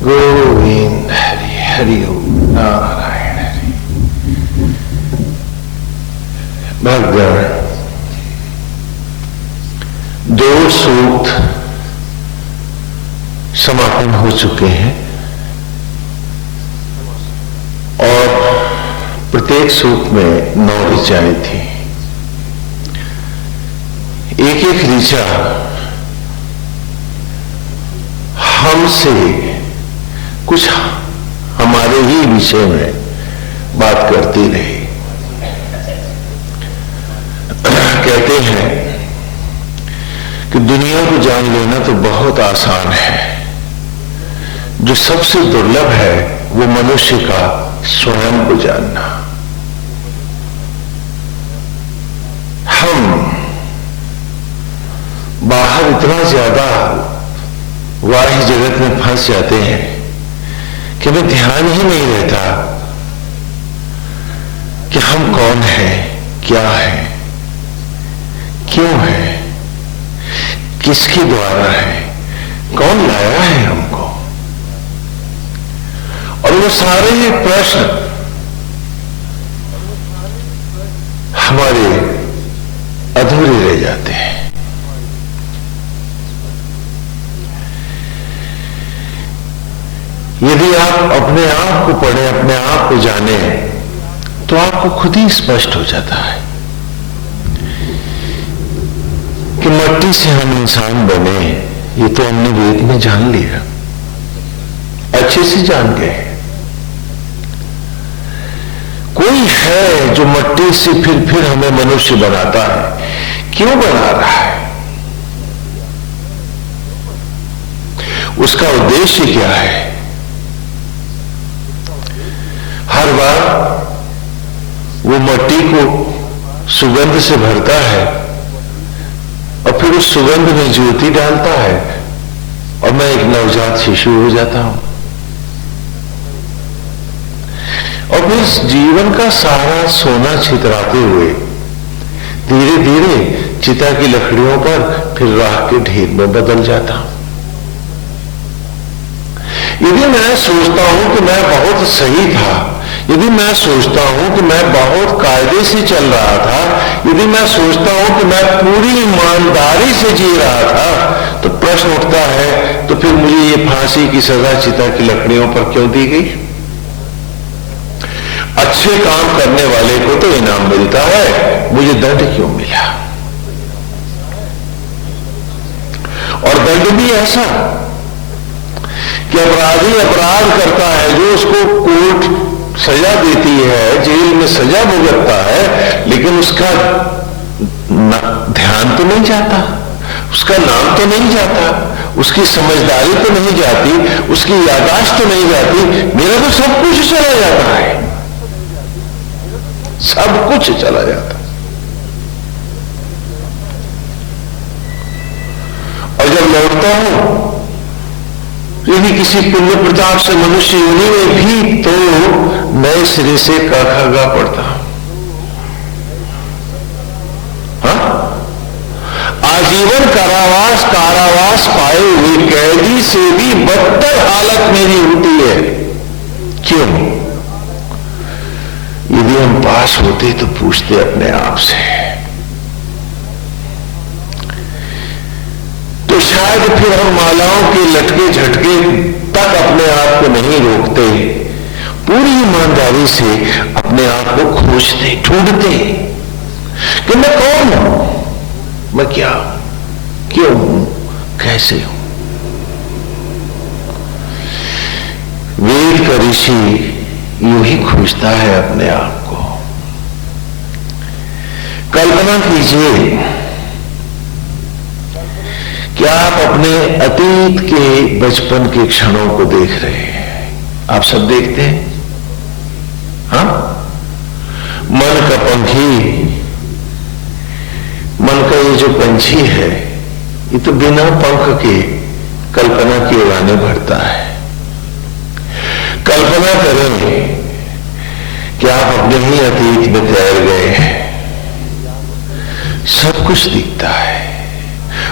गोविंद हरि हरि ओम नारायण हरि। भगवान दो सूक्त समापन हो चुके हैं और प्रत्येक सूक्त में 9 ऋचाएं थी। एक एक ऋचा हमसे कुछ हमारे ही विषय में बात करती रही। कहते हैं कि दुनिया को जान लेना तो बहुत आसान है, जो सबसे दुर्लभ है वो मनुष्य का स्वयं को जानना। हम बाहर इतना ज्यादा बाह्य जगत में फंस जाते हैं कि हमें ध्यान ही नहीं रहता कि हम कौन हैं, क्या है, क्यों है, किसके द्वारा है, कौन लाया है हमको। और वो सारे प्रश्न हमारे अधूरे रह जाते हैं। यदि आप अपने आप को पढ़ें, अपने आप को जाने, तो आपको खुद ही स्पष्ट हो जाता है कि मट्टी से हम इंसान बने, ये तो हमने वेद में जान लिया, अच्छे से जान गए। कोई है जो मट्टी से फिर हमें मनुष्य बनाता है, क्यों बना रहा है, उसका उद्देश्य क्या है। हर बार वो मट्टी को सुगंध से भरता है और फिर उस सुगंध में ज्योति डालता है और मैं एक नवजात शिशु हो जाता हूं। और फिर जीवन का सारा सोना छितराते हुए धीरे धीरे चिता की लकड़ियों पर फिर राख के ढेर में बदल जाता हूं। यदि मैं सोचता हूं कि मैं बहुत सही था, यदि मैं सोचता हूं कि मैं बहुत कायदे से चल रहा था, यदि मैं सोचता हूं कि मैं पूरी ईमानदारी से जी रहा था, तो प्रश्न उठता है तो फिर मुझे ये फांसी की सजा चिता की लकड़ियों पर क्यों दी गई। अच्छे काम करने वाले को तो इनाम मिलता है, मुझे दंड क्यों मिला। और दंड भी ऐसा कि अपराधी अपराध करता है, जो उसको कोर्ट सजा देती है, जेल में सजा भुगतता है, लेकिन उसका ध्यान तो नहीं जाता, उसका नाम तो नहीं जाता, उसकी समझदारी तो नहीं जाती, उसकी याददाश्त तो नहीं जाती। मेरा तो सब कुछ चला जाता है, सब कुछ चला जाता। और जब लौटता हूं, यदि किसी पुण्य प्रताप से मनुष्य योनि में भी, तो नए सिरे से क ख ग पढ़ता हूं। हाँ? आजीवन कारावास पाए हुए कैदी से भी बदतर हालत मेरी होती है। क्यों? यदि हम पास होते तो पूछते अपने आप से, तो शायद फिर हम मालाओं के लटके झटके तक अपने आप को नहीं रोकते, पूरी ईमानदारी से अपने आप को खोजते, ढूंढते कि मैं कौन हूं, मैं क्या हूं, क्यों हूं, कैसे हूं। वेद का ऋषि यूं ही खोजता है अपने आप को। कल्पना कीजिए कि आप अपने अतीत के बचपन के क्षणों को देख रहे हैं। आप सब देखते हैं, हाँ? मन का पंखी, मन का ये जो पंछी है, ये तो बिना पंख के कल्पना की उड़ानें भरता है। कल्पना करें कि आप अपने ही अतीत में तैर गए हैं, सब कुछ दिखता है,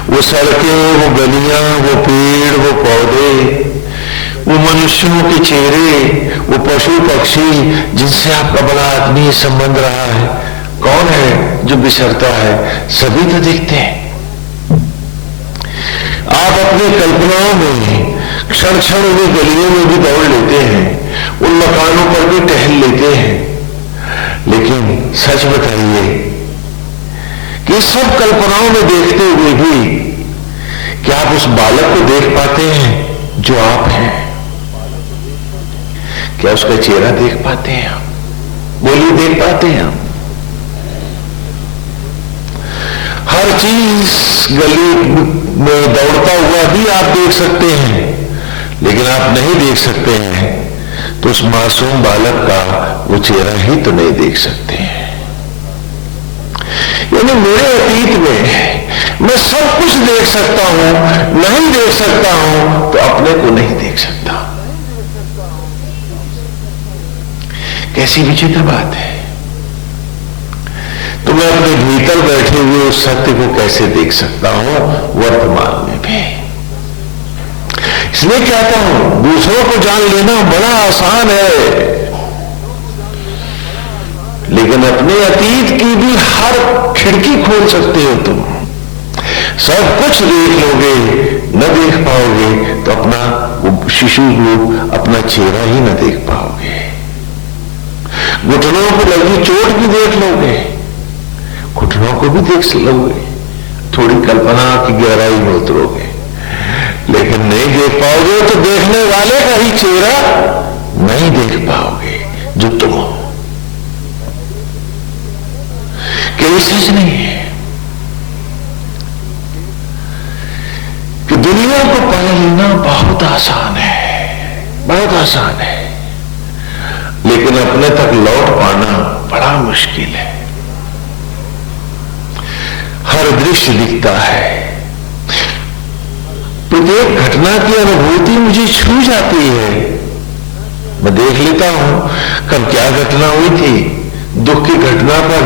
वो सड़कें, वो गलियां, वो पेड़, वो पौधे, वो मन मनुष्यों के चेहरे, वो पशु पक्षी जिनसे आपका बड़ा आत्मीय संबंध रहा है, कौन है जो बिसरता है? सभी तो दिखते हैं। आप अपनी कल्पनाओं में क्षण क्षण उन्हीं गलियों में भी दौड़ लेते हैं, उन मकानों पर भी टहल लेते हैं, लेकिन सच बताइए कि सब कल्पनाओं में देखते हुए भी क्या आप उस बालक को देख पाते हैं जो आप हैं? क्या उसका चेहरा देख पाते हैं हम? बोलिए, देख पाते हैं हम? हर चीज गली में दौड़ता हुआ भी आप देख सकते हैं, लेकिन आप नहीं देख सकते हैं तो उस मासूम बालक का वो चेहरा ही तो नहीं देख सकते हैं। यानी मेरे अतीत में मैं सब कुछ देख सकता हूं, नहीं देख सकता हूं तो अपने को नहीं देख सकता। कैसी विचित्र बात है। तो मैं अपने भीतर बैठे हुए उस सत्य को कैसे देख सकता हूं वर्तमान में भी? इसलिए कहता हूं, दूसरों को जान लेना बड़ा आसान है, लेकिन अपने अतीत की भी हर खिड़की खोल सकते हो तुम। सब कुछ देख लोगे, न देख पाओगे तो अपना वो शिशु रूप, अपना चेहरा ही न देख पाओगे। घुटनों को लगी चोट भी देख लोगे, घुटनों को भी देख लोगे, थोड़ी कल्पना की गहराई में उतरोगे, लेकिन नहीं देख पाओगे तो देखने वाले का ही चेहरा नहीं देख पाओगे जो तुम हो। कोई चीज नहीं है कि दुनिया को पढ़ लेना बहुत आसान है, बहुत आसान है, लेकिन अपने तक लौट पाना बड़ा मुश्किल है। हर दृश्य दिखता है, प्रत्येक घटना की अनुभूति मुझे छू जाती है। मैं देख लेता हूं कब क्या घटना हुई थी, दुख की घटना पर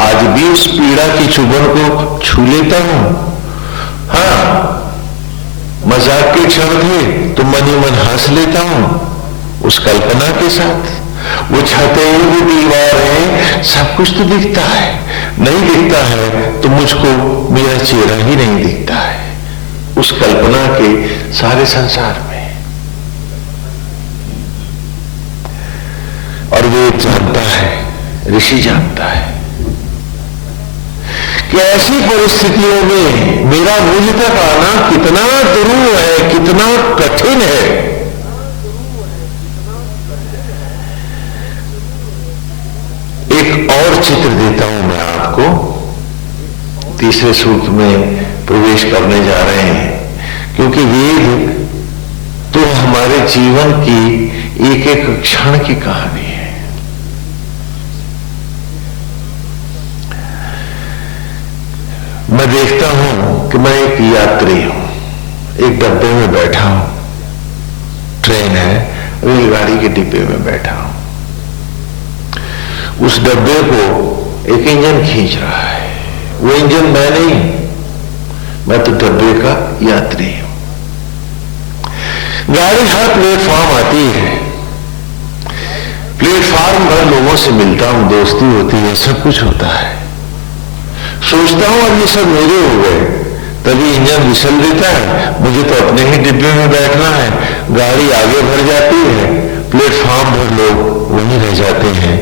आज भी उस पीड़ा की चुभन को छू लेता हूं। हाँ, मजाक के क्षण थे तो मन ही मन हंस लेता हूं उस कल्पना के साथ। वो छतें, वो दीवारें, सब कुछ तो दिखता है। नहीं दिखता है तो मुझको मेरा चेहरा ही नहीं दिखता है उस कल्पना के सारे संसार में। और वो जानता है, ऋषि जानता है कि ऐसी परिस्थितियों में मेरा मुझ तक आना कितना दुरूह है, कितना कठिन है। एक और चित्र देता हूं मैं आपको। तीसरे सूक्त में प्रवेश करने जा रहे हैं, क्योंकि वेद तो हमारे जीवन की एक एक क्षण की कहानी है। मैं देखता हूं कि मैं एक यात्री हूं, एक डब्बे में बैठा हूं, ट्रेन है, रेलगाड़ी के डिब्बे में बैठा हूं। उस डब्बे को एक इंजन खींच रहा है। वो इंजन मैं नहीं, मैं तो डब्बे का यात्री हूं। गाड़ी हर प्लेटफॉर्म आती है, प्लेटफॉर्म पर लोगों से मिलता हूं, दोस्ती होती है, सब कुछ होता है। सोचता हूं अब ये सब मेरे हो गए, तभी इंजन विसल देता है, मुझे तो अपने ही डिब्बे में बैठना है। गाड़ी आगे बढ़ जाती है, प्लेटफॉर्म पर लोग वहीं रह जाते हैं,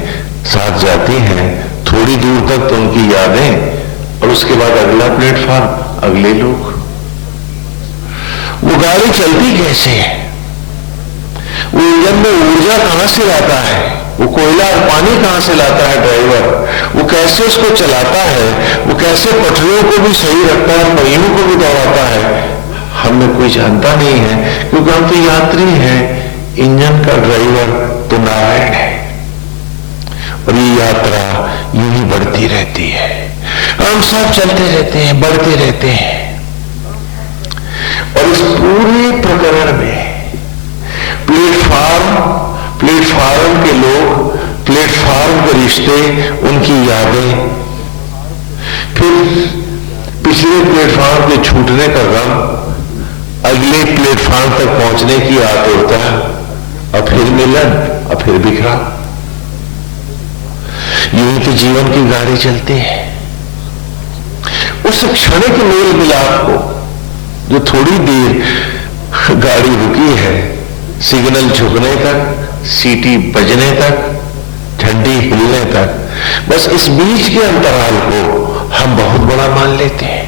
साथ जाती हैं, थोड़ी दूर तक तो उनकी यादें, और उसके बाद अगला प्लेटफॉर्म, अगले लोग। वो गाड़ी चलती कैसे है? वो इंजन में ऊर्जा कहां से लाता है? वो कोयला और पानी कहां से लाता है ड्राइवर? वो कैसे उसको चलाता है? वो कैसे पटरियों को भी सही रखता है, पहियों को भी दौड़ाता है? हमें कोई जानता नहीं है, क्योंकि हम तो यात्री हैं। इंजन का ड्राइवर तो नारायण है, और ये यात्रा यूं ही बढ़ती रहती है। हम सब चलते रहते हैं, बढ़ते रहते हैं, और इस पूरे प्रकरण में प्लेटफार्म के लोग, प्लेटफार्म के रिश्ते, उनकी यादें, फिर पिछले प्लेटफार्म के छूटने का गम, अगले प्लेटफार्म तक पहुंचने की आतुरता, और फिर मिलन और फिर बिखराव। यूं तो जीवन की गाड़ी चलती है। उस क्षणिक मेल मिलाप को, जो थोड़ी देर गाड़ी रुकी है, सिग्नल झुकने तक, सीटी बजने तक, झंडी हिलने तक, बस इस बीच के अंतराल को हम बहुत बड़ा मान लेते हैं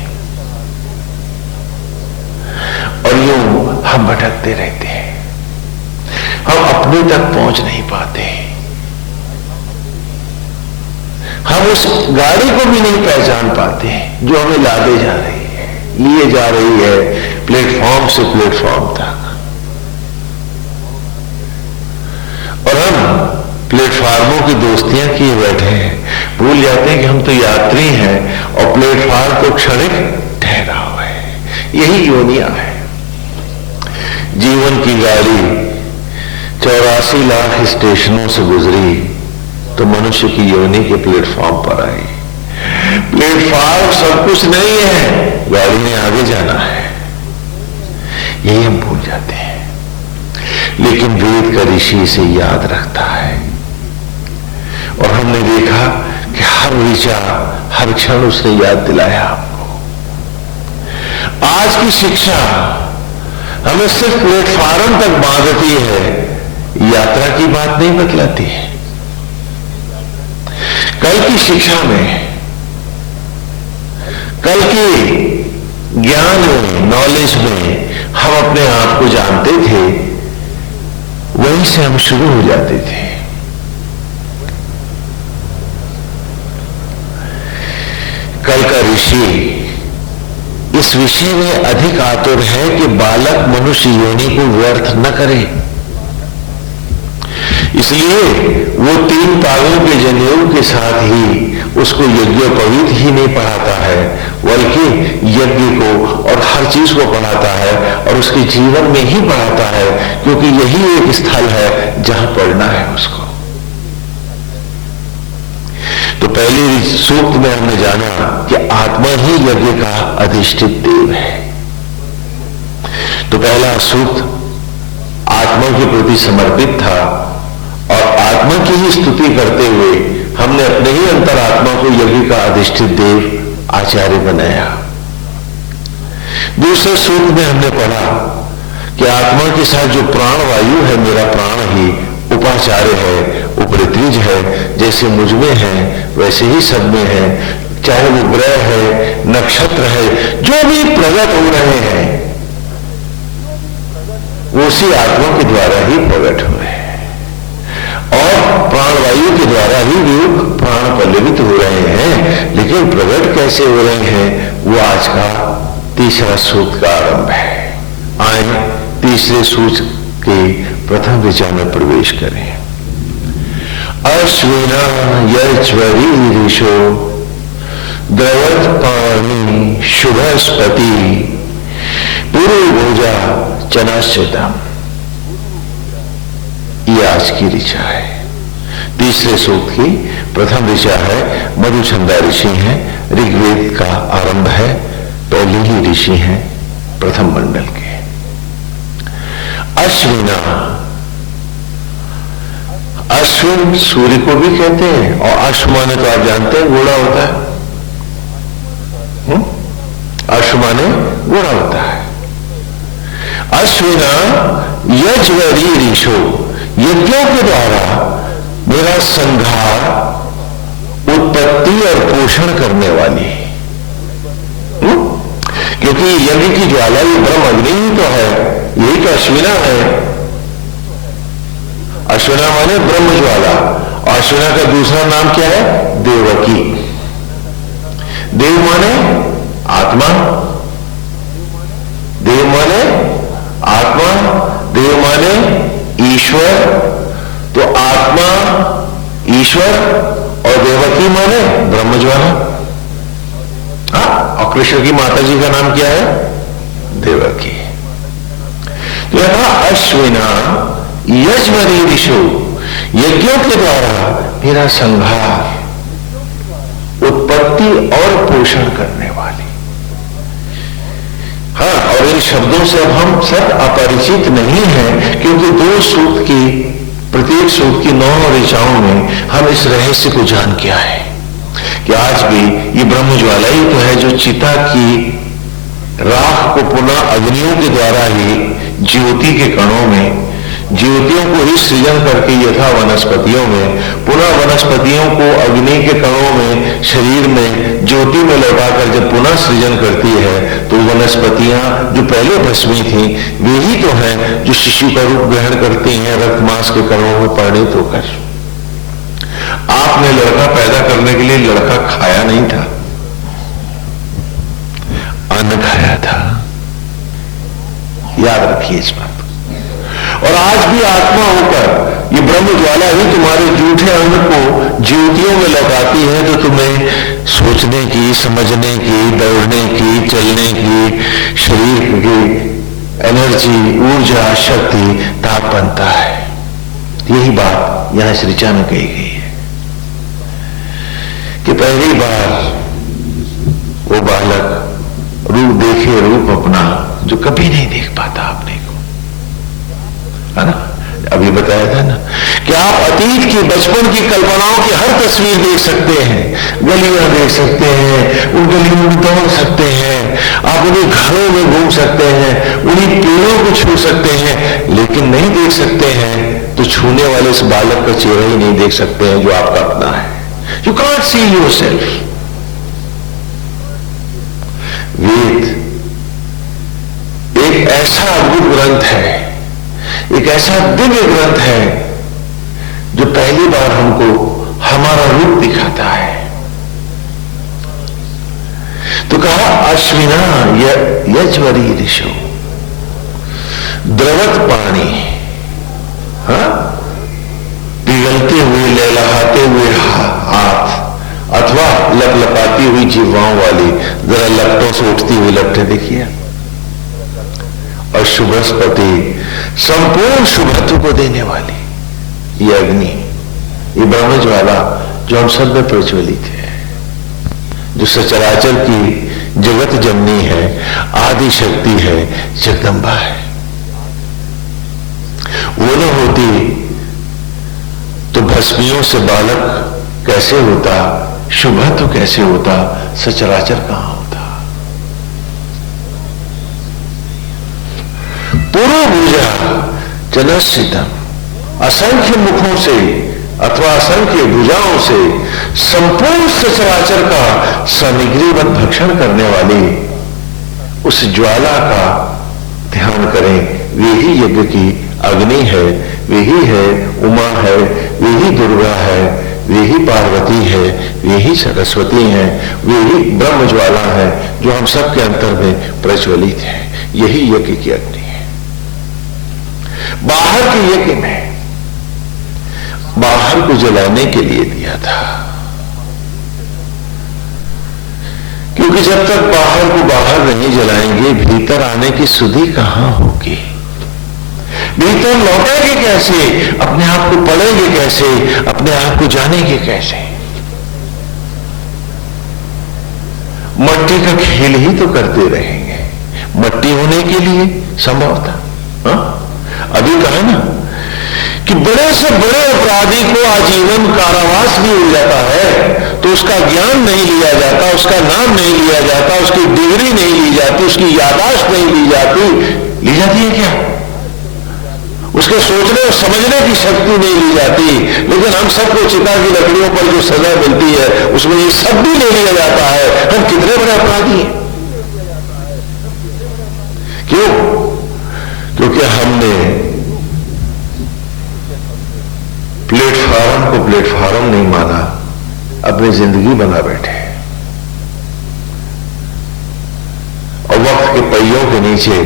और यूं हम भटकते रहते हैं। हम अपने तक पहुंच नहीं पाते। हम उस गाड़ी को भी नहीं पहचान पाते जो हमें लादे जा रही है, लिए जा रही है प्लेटफॉर्म से प्लेटफॉर्म तक। और हम प्लेटफार्मों की दोस्तियां किए बैठे हैं, भूल जाते हैं कि हम तो यात्री हैं और प्लेटफार्म तो क्षणिक ठहराव है। यही योनिया है। जीवन की गाड़ी 84 लाख स्टेशनों से गुजरी तो मनुष्य की योनि के प्लेटफॉर्म पर आई। प्लेटफॉर्म सब कुछ नहीं है, गाड़ी ने आगे जाना है, यही हम भूल जाते हैं। लेकिन वेद का ऋषि इसे याद रखता है और हमने देखा कि हर विचार, हर क्षण उसने याद दिलाया आपको। आज की शिक्षा हमें सिर्फ प्लेटफार्म तक बांधती है, यात्रा की बात नहीं बतलाती है। कल की शिक्षा में, कल के ज्ञान में, नॉलेज में हम अपने आप को जानते थे, वहीं से हम शुरू हो जाते थे। कल का ऋषि इस विषय में अधिक आतुर है कि बालक मनुष्य योनि को व्यर्थ न करे। इसलिए वो 3 पागों के जनेऊ के साथ ही उसको यज्ञोपवीत ही नहीं पढ़ाता है, बल्कि यज्ञ को और हर चीज को पढ़ाता है और उसके जीवन में ही पढ़ाता है, क्योंकि यही एक स्थल है जहां पढ़ना है उसको। तो पहली सूक्त में हमने जाना कि आत्मा ही यज्ञ का अधिष्ठित देव है। तो पहला सूक्त आत्मा के प्रति समर्पित था और आत्मा की ही स्तुति करते हुए हमने अपने ही अंतरात्मा को यज्ञ का अधिष्ठित देव आचार्य बनाया। दूसरे सूत्र में हमने पढ़ा कि आत्मा के साथ जो प्राण वायु है, मेरा प्राण ही उपाचार्य है, उपरित्विज है। जैसे मुझ में है वैसे ही सब में है, चाहे वो ग्रह है, नक्षत्र है, जो भी प्रकट हो रहे हैं वो उसी आत्मा के द्वारा ही प्रकट हुए हैं और प्राणवायु के द्वारा ही वो प्राण पल्लवित हो रहे हैं। लेकिन प्रकट कैसे हो रहे हैं, वो आज का तीसरा सूत्र का आरंभ है। आए तीसरे सूत्र के प्रथम विचार में प्रवेश करें। अश्विना यज्वरी ऋषो द्रवत पाणी शुभस्पति पूर्वभोजा चनाश्चितम। ये आज की ऋचा है। तीसरे सूक्त की प्रथम ऋचा है। मधुचंदा ऋषि हैं, ऋग्वेद का आरंभ है, पहले ही ऋषि हैं प्रथम मंडल के। अश्विना, अश्विन सूर्य को भी कहते हैं और अश्व माने तो आप जानते हैं घोड़ा होता है। अश्व माने घोड़ा होता है। अश्विना यज्वरी ऋषो, यज्ञों के द्वारा मेरा संहार, उत्पत्ति और पोषण करने वाली। क्योंकि यज्ञ की ज्वाला ये ब्रह्म अग्नि ही तो है, यही तो अश्विना है। अश्विना माने ब्रह्म ज्वाला। और अश्विना का दूसरा नाम क्या है? देवकी। देव माने आत्मा, देव माने आत्मा, देव माने ईश्वर। तो आत्मा, ईश्वर और देवकी माने ब्रह्म ज्वाला। और कृष्ण की माता जी का नाम क्या है? देवकी। तो यहां अश्विना यज्वरी ऋषो, यज्ञों के द्वारा मेरा संहार, उत्पत्ति और पोषण करने वाली। हाँ, और इन शब्दों से अब हम सब अपरिचित नहीं हैं, क्योंकि दो सूक्त की, प्रत्येक सूक्त की 9 ऋचाओं में हम इस रहस्य को जान के आए कि आज भी ये ब्रह्म ज्वाला ही तो है जो चिता की राख को पुनः अग्नियों के द्वारा ही ज्योति के कणों में, ज्योतियों को ही सृजन करके यथा वनस्पतियों में, पुनः वनस्पतियों को अग्नि के कणों में, शरीर में, ज्योति में लौटाकर जब पुनः सृजन करती है, तो वनस्पतियां जो पहले भस्मी थी वे ही तो हैं जो शिशु का रूप ग्रहण करती हैं रक्त मांस के कणों में परिणित होकर। आपने लड़का पैदा करने के लिए लड़का खाया नहीं था, अन्न खाया था, याद रखिए इस बात। और आज भी आत्मा होकर ये ब्रह्म ज्वाला ही तुम्हारे जूठे अन्न को ज्योतियों में लगाती है, तो तुम्हें सोचने की, समझने की, दौड़ने की, चलने की, शरीर की एनर्जी, ऊर्जा, शक्ति, ताप बनता है। यही बात यहां इस ऋचा में कही गई है कि पहली बार वो बालक रूप देखे, रूप अपना जो कभी नहीं देख पाता अपने को, है ना। अभी बताया था ना कि आप अतीत की, बचपन की कल्पनाओं की हर तस्वीर देख सकते हैं, गलियां देख सकते हैं, उन गलियों में दौड़ सकते हैं, आप उन्हीं घरों में घूम सकते हैं, उन्हीं पेड़ों को छू सकते हैं, लेकिन नहीं देख सकते हैं तो छूने वाले इस बालक का चेहरा ही नहीं देख सकते हैं जो आपका अपना है। You can't see yourself. Veda एक ऐसा अद्भुत ग्रंथ है, एक ऐसा दिव्य ग्रंथ है जो पहली बार हमको हमारा रूप दिखाता है। तो कहा अश्विना यज्वरी ऋषो द्रवत पानी, हाँ, पिघलते हुए, लहलहाते हुए हाथ अथवा लपलपाती हुई जीवाओं वाली, जरा लपटों से उठती हुई लपटें देखिए। और शुभस्पति, संपूर्ण शुभत्व को देने वाली ये अग्नि, ये ब्रह्म ज्वाला जो हम सब में प्रज्वलित है, जो सचराचर की जगत जननी है, आदि शक्ति है, जगदम्बा है। वो न होती तो भस्मियों से बालक कैसे होता, शुभत्व कैसे होता, सचराचर कहां होता। पूर्वभुजा जनस्थितम, असंख्य मुखों से अथवा असंख्य भुजाओं से संपूर्ण सचराचर का सामग्रीवत भक्षण करने वाली उस ज्वाला का ध्यान करें। वे ही यज्ञ की अग्नि है, वे ही है उमा है, वे ही दुर्गा है, वे ही पार्वती है, वे ही सरस्वती है, वे ही ब्रह्म ज्वाला है जो हम सब के अंतर में प्रज्वलित है। यही यज्ञ की अग्नि है। बाहर के यज्ञ में बाहर को जलाने के लिए दिया था, क्योंकि जब तक बाहर को बाहर नहीं जलाएंगे भीतर आने की सुधि कहां होगी। भीतर लौटेंगे कैसे, अपने आप को पढ़ेंगे कैसे, अपने आप को जानेंगे कैसे। मट्टी का खेल ही तो करते रहेंगे, मट्टी होने के लिए संभवतः। अभी कहा ना कि बड़े से बड़े अपराधी को आजीवन कारावास भी हो जाता है तो उसका ज्ञान नहीं लिया जाता, उसका नाम नहीं लिया जाता, उसकी डिग्री नहीं ली जाती, उसकी यादाश्त नहीं ली जाती। ली जाती है क्या? उसके सोचने और समझने की शक्ति नहीं ली जाती। लेकिन हम सबको चिता की लकड़ियों पर जो सजा मिलती है उसमें ये सब भी ले लिया जाता है। हम कितने बड़े अपराधी हैं। क्यों? क्योंकि हमने प्लेटफार्म को प्लेटफार्म नहीं माना, अपनी जिंदगी बना बैठे और वक्त के पहियों के नीचे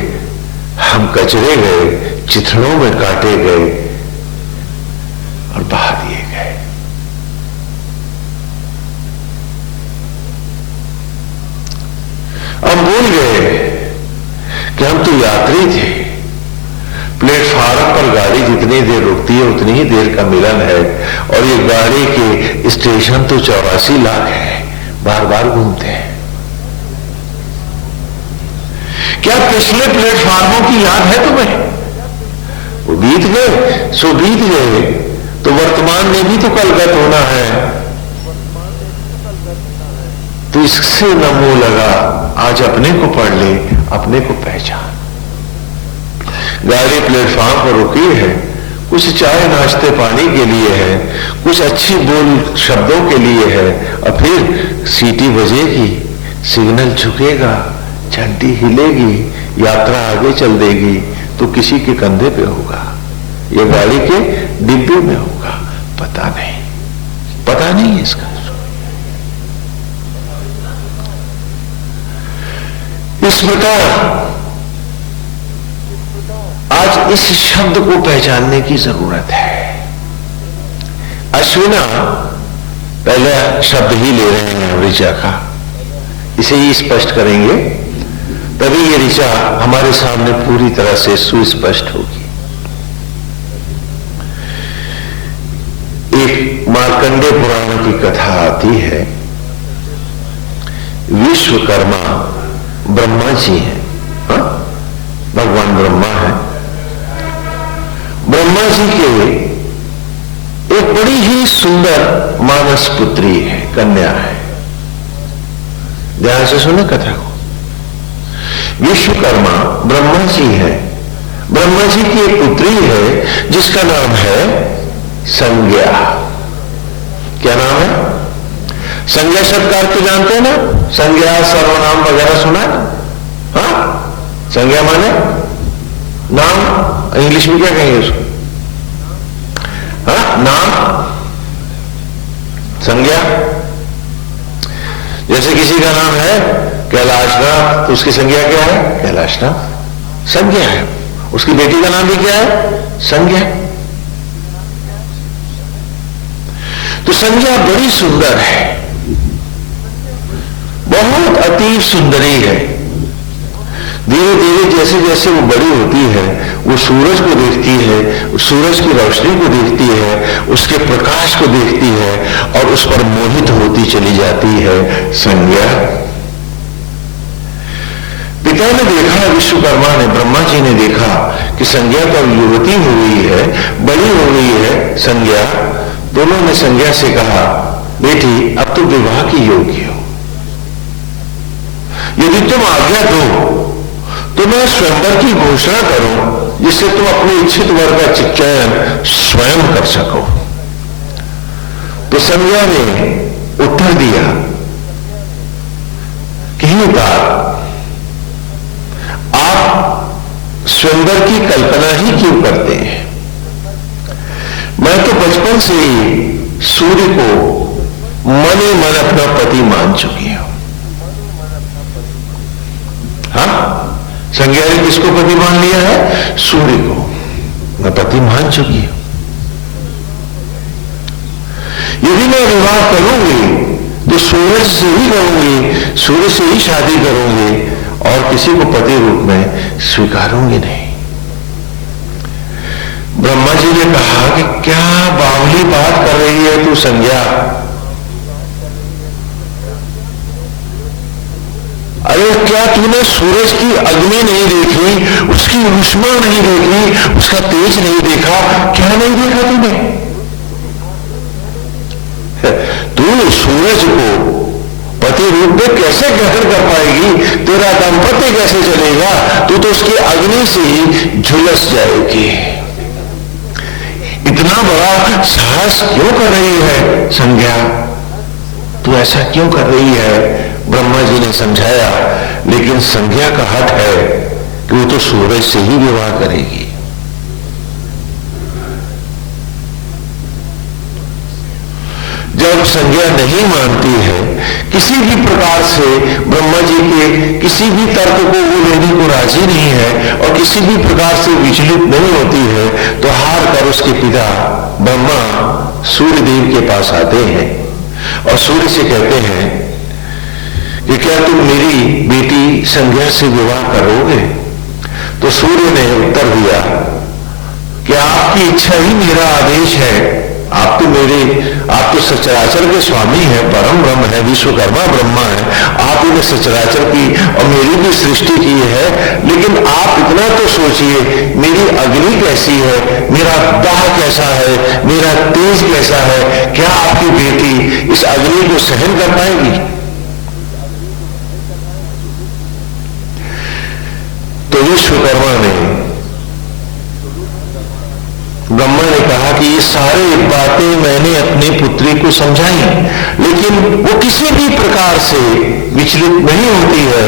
हम कचरे गए, चिथड़ों में काटे गए और बहा दिए गए। हम भूल गए कि हम तो यात्री थे। प्लेटफार्म पर गाड़ी जितनी देर रुकती है उतनी ही देर का मिलन है, और ये गाड़ी के स्टेशन तो 84 लाख है, बार बार घूमते हैं। क्या पिछले प्लेटफॉर्मों की याद है तुम्हें? वो बीत गए सो बीत गए, तो वर्तमान में भी तो कलगत होना है। तो इससे न मुंह लगा, आज अपने को पढ़ ले, अपने को पहचान। गाड़ी प्लेटफॉर्म पर रुकी है, कुछ चाय नाश्ते पानी के लिए है, कुछ अच्छी बोल शब्दों के लिए है, और फिर सीटी बजेगी, सिग्नल झुकेगा, झंडी हिलेगी, यात्रा आगे चल देगी, तो किसी के कंधे पे होगा या गाड़ी के डिब्बे में होगा, पता नहीं इसका। इस प्रकार आज इस शब्द को पहचानने की जरूरत है। अश्विना पहला शब्द ही ले रहे हैं ऋचा का, इसे ही स्पष्ट करेंगे, तभी ये ऋचा हमारे सामने पूरी तरह से सुस्पष्ट होगी। एक मार्कंडेय पुराण की कथा आती है। विश्वकर्मा ब्रह्मा जी हैं, भगवान ब्रह्मा है। ब्रह्मा जी के एक बड़ी ही सुंदर मानस पुत्री है, कन्या है। ध्यान से सुने कथा को। विश्वकर्मा ब्रह्मा जी है। ब्रह्मा जी की एक पुत्री है जिसका नाम है संज्ञा। क्या नाम है? संज्ञा शब्द का अर्थ जानते हैं ना? संज्ञा सर्वनाम वगैरह सुना है? हाँ, संज्ञा माने नाम, इंग्लिश में क्या कहेंगे उसको? हाँ, नाम, संज्ञा। जैसे किसी का नाम है कैलाशनाथ, तो उसकी संज्ञा क्या है? कैलाशनाथ संज्ञा है। उसकी बेटी का नाम भी क्या है? संज्ञा। तो संज्ञा बड़ी सुंदर है, बहुत अति सुंदरी है। धीरे धीरे जैसे जैसे वो बड़ी होती है, वो सूरज को देखती है, सूरज की रोशनी को देखती है, उसके प्रकाश को देखती है और उस पर मोहित होती चली जाती है संज्ञा। पिता ने देखा, विश्वकर्मा ने, ब्रह्मा जी ने देखा कि संज्ञा तो युवती हो गई है, बड़ी हो गई है संज्ञा। दोनों ने संज्ञा से कहा, बेटी अब तुम विवाह की योग्य हो, यदि तुम आज्ञा दो तो मैं स्वयंवर की घोषणा करूं, जिससे तुम अपने इच्छित वर का चयन स्वयं कर सको। तो संज्ञा ने उत्तर दिया कि आप स्वयंवर की कल्पना ही क्यों करते हैं? मैं तो बचपन से ही सूर्य को मन ही मन अपना पति मान चुकी हूं। हाँ, संज्ञा ने किसको पति मान लिया है? सूर्य को मैं पति मान चुकी हूं। यदि मैं विवाह करूंगी तो सूरज से ही करूंगी, सूर्य से ही शादी करूंगी और किसी को पति रूप में स्वीकारूंगी नहीं। ब्रह्मा जी ने कहा कि क्या बावली बात कर रही है तू संज्ञा? अरे क्या तूने सूरज की अग्नि नहीं देखी, उसकी ऊष्मा नहीं देखी, उसका तेज नहीं देखा? क्या नहीं देखा तूने? तू सूरज को पति रूप में कैसे ग्रहण कर पाएगी? तेरा दांपत्य कैसे चलेगा? तू तो उसकी अग्नि से ही झुलस जाएगी। इतना बड़ा साहस क्यों कर रही है संज्ञा? तू ऐसा क्यों कर रही है? ब्रह्मा जी ने समझाया, लेकिन संज्ञा का हक है कि वो तो सूरज से ही विवाह करेगी। जब संज्ञा नहीं मानती है, किसी भी प्रकार से ब्रह्मा जी के किसी भी तर्क को वो लेने को राजी नहीं है और किसी भी प्रकार से विचलित नहीं होती है, तो हार कर उसके पिता ब्रह्मा सूर्य देव के पास आते हैं और सूर्य से कहते हैं कि क्या तुम मेरी बेटी संज्ञा से विवाह करोगे? तो सूर्य ने उत्तर दिया कि आपकी इच्छा ही मेरा आदेश है, आप तो सचराचर के स्वामी हैं, परम ब्रह्म है, विश्वकर्मा ब्रह्मा है। आप ही ने सचराचर की और मेरी भी सृष्टि की है। लेकिन आप इतना तो सोचिए, मेरी अग्नि कैसी है, मेरा दाह कैसा है, मेरा तेज कैसा है। क्या आपकी बेटी इस अग्नि को सहन कर पाएगी? तो विश्वकर्मा ने, ब्रह्मा ने कहा कि ये सारी बातें मैंने अपनी पुत्री को समझाई, लेकिन वो किसी भी प्रकार से विचलित नहीं होती है।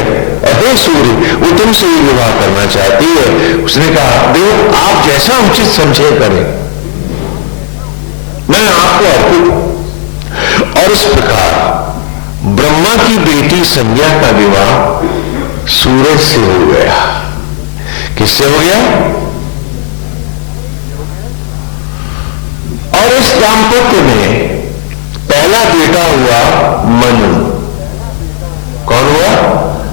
अरे सूर्य, वो तुमसे ही विवाह करना चाहती है। उसने कहा, देव आप जैसा उचित समझे करें, मैं आपको अर्पित। और इस प्रकार ब्रह्मा की बेटी संज्ञा का विवाह सूरज से हो गया। किससे हो गया? और इस दाम्पत्य में पहला बेटा हुआ मनु। कौन हुआ?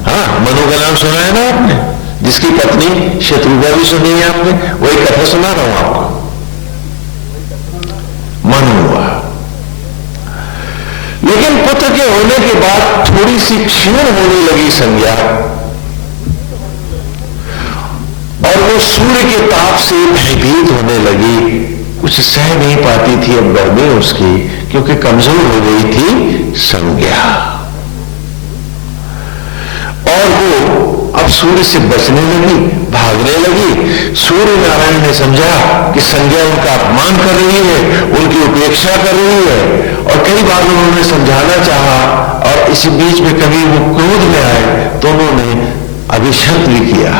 हाँ, मनु का नाम सुना है ना आपने, जिसकी पत्नी शत्रुघ्न भी सुनी है आपने, वही कथा सुना रहा हूं आपको। मनु हुआ। लेकिन पुत्र के होने के बाद थोड़ी सी क्षीण होने लगी संज्ञा, और वो सूर्य के ताप से भयभीत होने लगी। कुछ सह नहीं पाती थी अब गर्मी उसकी, क्योंकि कमजोर हो गई थी संज्ञा। और वो अब सूर्य से बचने लगी, भागने लगी। सूर्य नारायण ने समझा कि संज्ञा उनका अपमान कर रही है, उनकी उपेक्षा कर रही है, और कई बार उन्होंने समझाना चाहा, और इसी बीच में कभी वो क्रोध में आए तो उन्होंने अभिशप्त भी किया।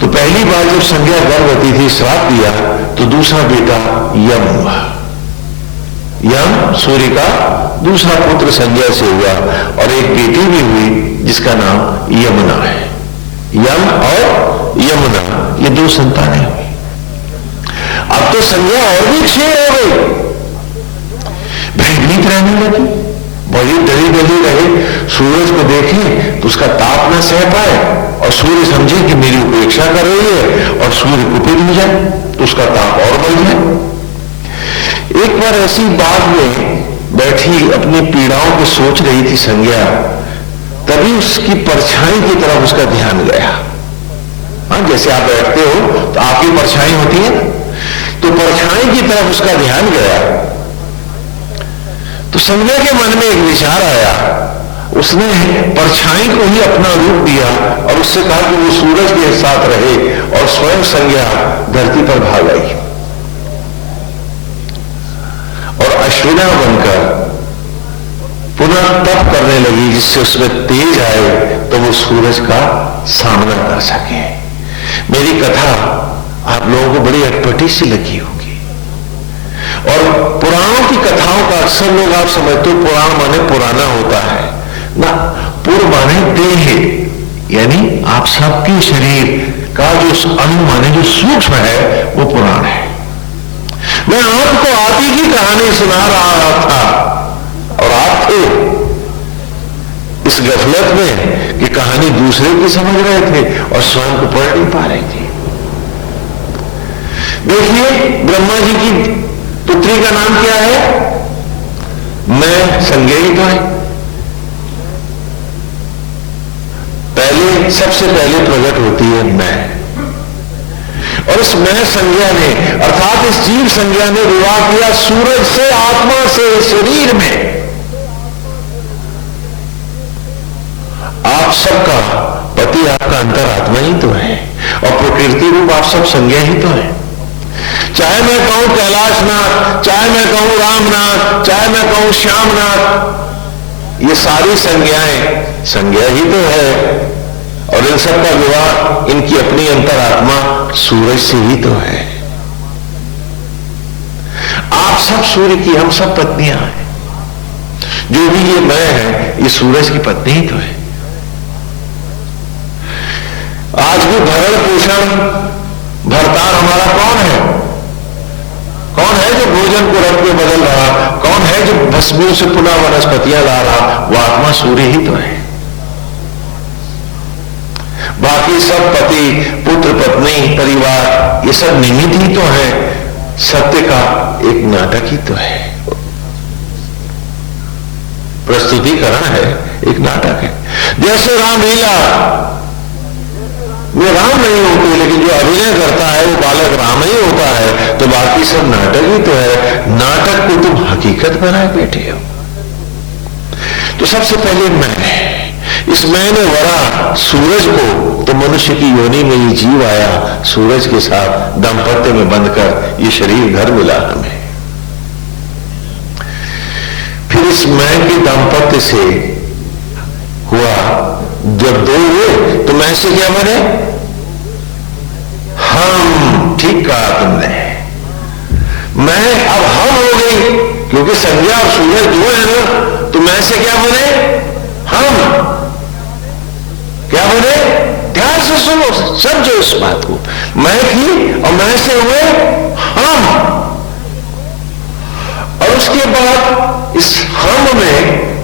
तो पहली बार जब संज्ञा गर्भवती थी, श्राप दिया, तो दूसरा बेटा यम हुआ। यम सूर्य का दूसरा पुत्र संज्ञा से हुआ, और एक बेटी भी हुई जिसका नाम यमुना है। यम और यमुना, ये दो संतानें हुई। अब तो संज्ञा और भी क्षीण हो गई, भयभीत रहने लगी, बड़ी डरी डरी रहे। सूरज को देखे तो उसका ताप न सह पाए, और सूर्य समझे कि मेरी उपेक्षा कर रही है, और सूर्य कुपित हो जाए तो उसका ताप और बढ़ जाए। एक बार ऐसी बात में बैठी अपनी पीड़ाओं को सोच रही थी संज्ञा, तभी उसकी परछाई की तरफ उसका ध्यान गया। हाँ, जैसे आप बैठते हो तो आपकी परछाई होती है, तो परछाई की तरफ उसका ध्यान गया। तो संज्ञा के मन में एक विचार आया। उसने परछाई को ही अपना रूप दिया और उससे कहा कि वो सूरज के साथ रहे, और स्वयं संज्ञा धरती पर भाग आई और अश्विना बनकर पुनः तप करने लगी, जिससे उसमें तेज आए तो वो सूरज का सामना कर सके। मेरी कथा आप लोगों को बड़ी अटपटी सी लगी होगी, और पुराणों की कथाओं का अक्सर लोग आप समझते हो पुराण माने पुराना होता है ना, पूर्व माने देह, यानी आप सबके शरीर का जो अणु माने जो सूक्ष्म है वो पुराण है। मैं आपको आप ही की कहानी सुना रहा था, और आप थे इस गफलत में कि कहानी दूसरे की समझ रहे थे और स्वयं को पढ़ नहीं पा रहे थे। देखिए, ब्रह्मा जी की पुत्री का नाम क्या है? मैं संज्ञा ही तो है। सबसे पहले प्रकट होती है मैं, और इस मैं संज्ञा ने, अर्थात इस जीव संज्ञा ने विवाह किया सूरज से, आत्मा से, शरीर में। आप सबका पति आपका अंतरात्मा ही तो है, और प्रकृति रूप आप सब संज्ञा ही तो है। चाहे मैं कहूं कैलाशनाथ, चाहे मैं कहूं रामनाथ, चाहे मैं कहूं श्यामनाथ, ये सारी संज्ञाएं संज्ञा ही तो है, और इन सब का विवाह इनकी अपनी अंतरात्मा सूरज से ही तो है। आप सब सूर्य की, हम सब पत्नियां हैं। जो भी ये मैं है, ये सूरज की पत्नी ही तो है। आज भी भरण पोषण भरतार हमारा कौन है? कौन है जो भोजन को रख के बदल रहा? कौन है जो भस्मियों से पुनः वनस्पतियां ला रहा? वो आत्मा सूर्य ही तो है। बाकी सब पति, पुत्र, पत्नी, परिवार, ये सब निमित्त ही तो है सत्य का एक नाटक ही तो है, प्रस्तुतिकरण है, एक नाटक है। जैसे रामलीला में राम नहीं होते, लेकिन जो अभिनय करता है वो बालक राम ही होता है, तो बाकी सब नाटक ही तो है। नाटक को तुम हकीकत बनाए बैठे हो। तो सबसे पहले मैं, इस मैंने वरा सूरज को, तो मनुष्य की योनि में ये जीव आया, सूरज के साथ दाम्पत्य में बंधकर ये शरीर घर मिला हमें। फिर इस मैं के दाम्पत्य से हुआ, जब दो हुए तो मैं से क्या बने? हम। ठीक कहा तुमने, मैं अब हम हो गई, क्योंकि संज्ञा और सूरज दो है ना, तो मैं से क्या बने? हम। क्या बने? ध्यान से सुनो, समझो इस बात को। मैं थी और मैं से हुए हम, और उसके बाद इस हम में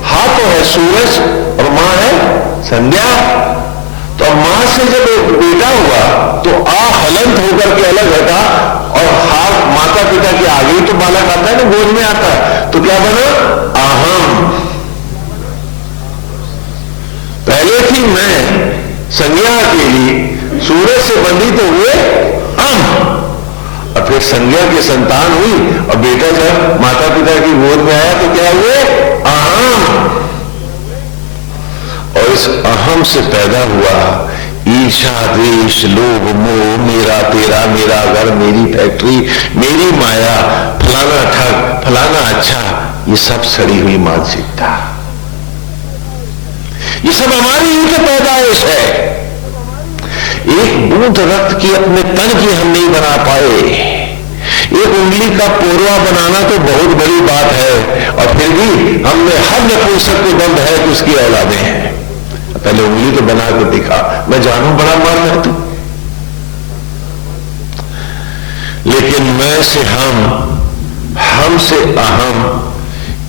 हा तो है सूरज और मां है संध्या। तो मां से जब एक बेटा हुआ तो आ हलंत होकर के अलग हटा, और हा माता पिता के आगे ही तो बालक आता है ना, गोद में आता है, तो क्या बना? अहम। पहले थी मैं संज्ञा के लिए, सूरज से बंधी तो हुए हम, और फिर संज्ञा की संतान हुई, और बेटा जब माता पिता की गोद में आया तो क्या हुए? अहम। और इस अहम से पैदा हुआ ईर्षा, द्वेष, लोभ, मोह, मेरा तेरा, मेरा घर, मेरी फैक्ट्री, मेरी माया, फलाना ठग, फलाना अच्छा, ये सब सड़ी हुई मानसिकता, ये सब हमारी ही पैदाइश है। एक बूंद रक्त की अपने तन की हम नहीं बना पाए, एक उंगली का पोरवा बनाना तो बहुत बड़ी बात है, और फिर भी हमने हर नपुंसक को दंड है कि उसकी औलादें हैं। पहले उंगली तो बना के दिखा, मैं जानू बड़ा मान है तू, लेकिन मैं से हम से अहम,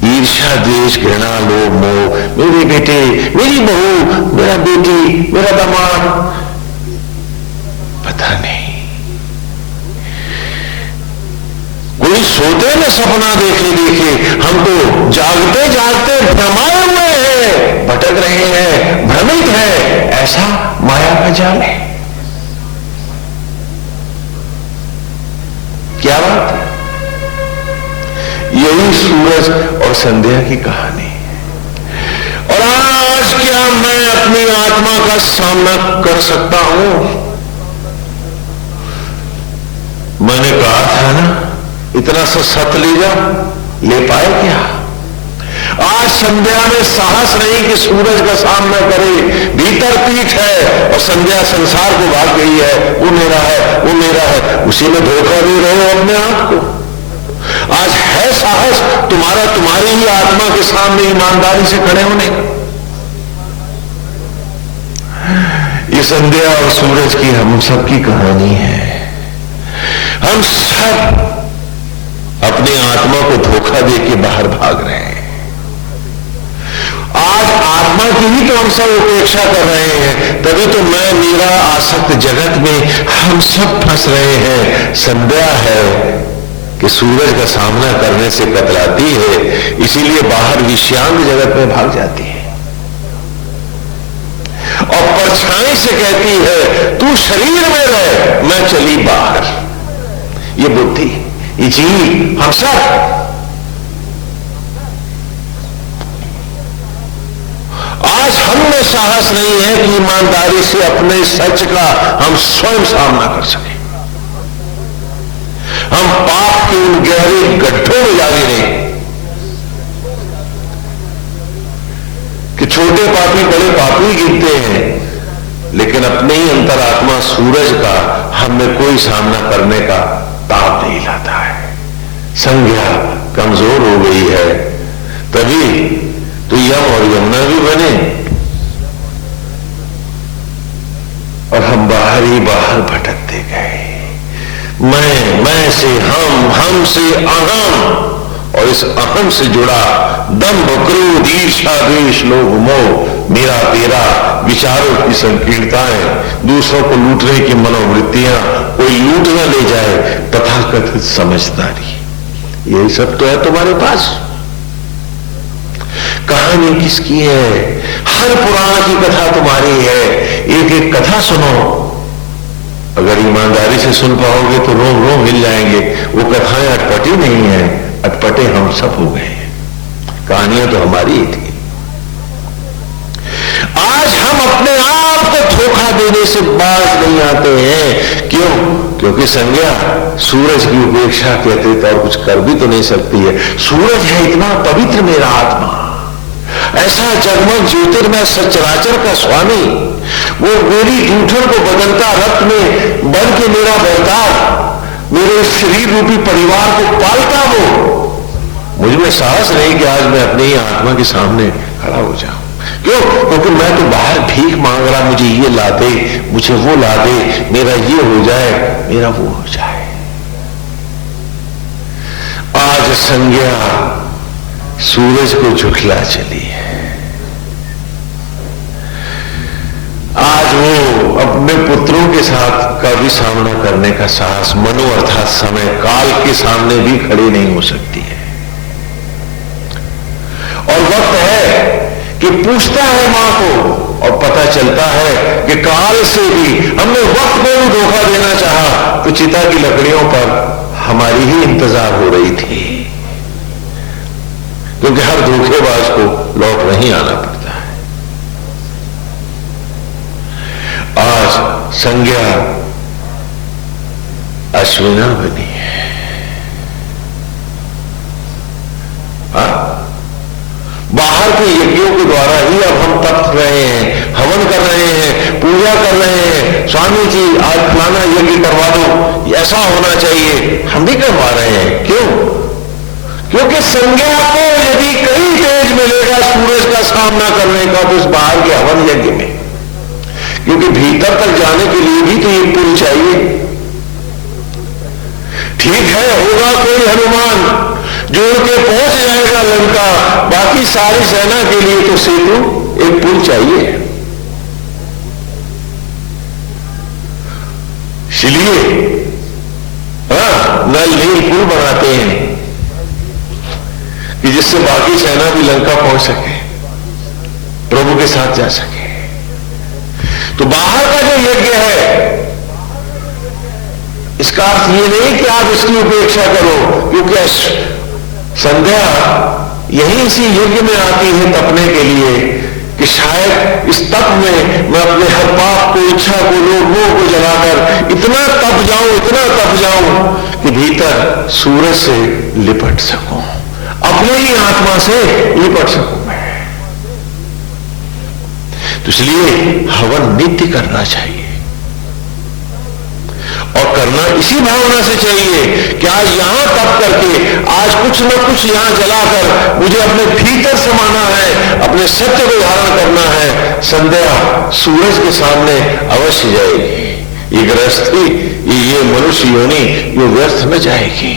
ईर्ष्या, द्वेष, घृणा, लोभ, मोह, मेरे बेटे, मेरी बहू, मेरा बेटी, मेरा दामाद, पता नहीं कोई सोते न सपना देखे देखे, हम तो जागते जागते भ्रमाए हुए हैं, भटक रहे हैं, भ्रमित है। ऐसा माया का जाल है। क्या बात है? यही सूरज और संध्या की कहानी है। और आज क्या मैं अपनी आत्मा का सामना कर सकता हूं? मैंने कहा था ना, इतना सा सत ले जा, ले पाए क्या? आज संध्या में साहस नहीं कि सूरज का सामना करे, भीतर पीठ है, और संध्या संसार को भाग गई है, वो मेरा है, वो मेरा है, उसी में धोखा दे रहे हो अपने आप को। आज है साहस तुम्हारा, तुम्हारी ही आत्मा के सामने ईमानदारी से खड़े होने का। ये संध्या और सूरज की हम सबकी कहानी है। हम सब अपनी आत्मा को धोखा दे के बाहर भाग रहे हैं। आज आत्मा की ही तो हम सब उपेक्षा कर रहे हैं, तभी तो मैं मेरा आसक्त जगत में हम सब फंस रहे हैं। संध्या है कि सूरज का सामना करने से कतराती है, इसीलिए बाहर विषयांग जगत में भाग जाती है, और परछाई से कहती है तू शरीर में रह, मैं चली बाहर। ये बुद्धि, ये जीव, हम सब आज हमने साहस नहीं है कि ईमानदारी से अपने सच का हम स्वयं सामना कर सकें। हम पाप के उन गहरे गड्ढों में जा गिरे कि छोटे पापी बड़े पापी गिरते हैं, लेकिन अपने ही अंतरात्मा सूरज का हमें कोई सामना करने का ताप नहीं लाता है। संज्ञा कमजोर हो गई है, तभी तो यम और यमुना भी बने, और हम बाहर ही बाहर भटकते गए। मैं से हम से अहम, और इस अहम से जुड़ा दंभ, क्रोध, ईर्ष्या, द्वेष, लोभ, मोह, मेरा तेरा, विचारों की संकीर्णताएं, दूसरों को लूटने की मनोवृत्तियां, कोई लूट न ले जाए, तथाकथित समझदारी, यही सब तो है तुम्हारे पास। कहानी किसकी है? हर पुराण की कथा तुम्हारी है। एक एक कथा सुनो, अगर ईमानदारी से सुन पाओगे तो रोम रोम हिल जाएंगे। वो कथाएं अटपटी नहीं है, अटपटे हम सब हो गए। कहानियां तो हमारी ही थी। आज हम अपने आप को धोखा देने से बाज नहीं आते हैं। क्यों? क्योंकि संज्ञा सूरज की उपेक्षा के अतिरिक्त और कुछ कर भी तो नहीं सकती है। सूरज है इतना पवित्र मेरा आत्मा, ऐसा जगमग ज्योतिर्मय सचराचर का स्वामी, वो मेरी जूठन को बदलता रक्त में बन के मेरा बर्ताव, मेरे शरीर रूपी परिवार को पालता। वो मुझ में साहस नहीं कि आज मैं अपनी ही आत्मा के सामने खड़ा हो जाऊं। क्यों? क्योंकि मैं तो बाहर भीख मांग रहा, मुझे ये ला दे, मुझे वो ला दे, मेरा ये हो जाए, मेरा वो हो जाए। आज संज्ञा सूरज को झुठला चली है। आज वो अपने पुत्रों के साथ का भी सामना करने का साहस, मनो अर्थात समय काल के सामने भी खड़ी नहीं हो सकती है। और वक्त है कि पूछता है मां को और पता चलता है कि काल से भी हमने वक्त को भी धोखा देना चाहा तो चिता की लकड़ियों पर हमारी ही इंतजार हो रही थी, क्योंकि हर धोखेबाज को लौट नहीं आना पड़ता है। आज संज्ञा अश्विना बनी है। बाहर के यज्ञों के द्वारा ही अब हम तप रहे हैं, हवन कर रहे हैं, पूजा कर रहे हैं। स्वामी जी आज फलाना यज्ञ करवा दो, ऐसा होना चाहिए, हम भी करवा रहे हैं। क्यों? क्योंकि संज्ञा को यदि कहीं तेज मिलेगा सूरज का सामना करने का तो उस बाहर के हवन यज्ञ में, क्योंकि भीतर तक जाने के लिए भी तो ये पुल चाहिए। ठीक है, होगा कोई हनुमान जोड़ के पहुंच जाएगा लंका, बाकी सारी सेना के लिए तो सेतु एक पुल चाहिए। इसलिए नल नील पुल बनाते हैं कि जिससे बाकी सेना भी लंका पहुंच सके, प्रभु के साथ जा सके। तो बाहर का जो यज्ञ है, इसका अर्थ ये नहीं कि आप इसकी उपेक्षा करो, क्योंकि संध्या यही इसी यज्ञ में आती है तपने के लिए कि शायद इस तप में मैं अपने हर पाप को, इच्छा को, लोभों को जलाकर इतना तप जाऊं कि भीतर सूरज से लिपट सकूं, अपने ही आत्मा से लिपट सकूं मैं। तो इसलिए हवन नित्य करना चाहिए और करना इसी भावना से चाहिए कि आज यहां तप करके, आज कुछ न कुछ यहां जलाकर मुझे अपने भीतर समाना है, अपने सत्य को धारण करना है। संध्या सूरज के सामने अवश्य जाएगी। ये गृहस्थी, ये मनुष्य योनि, ये व्यर्थ न जाएगी।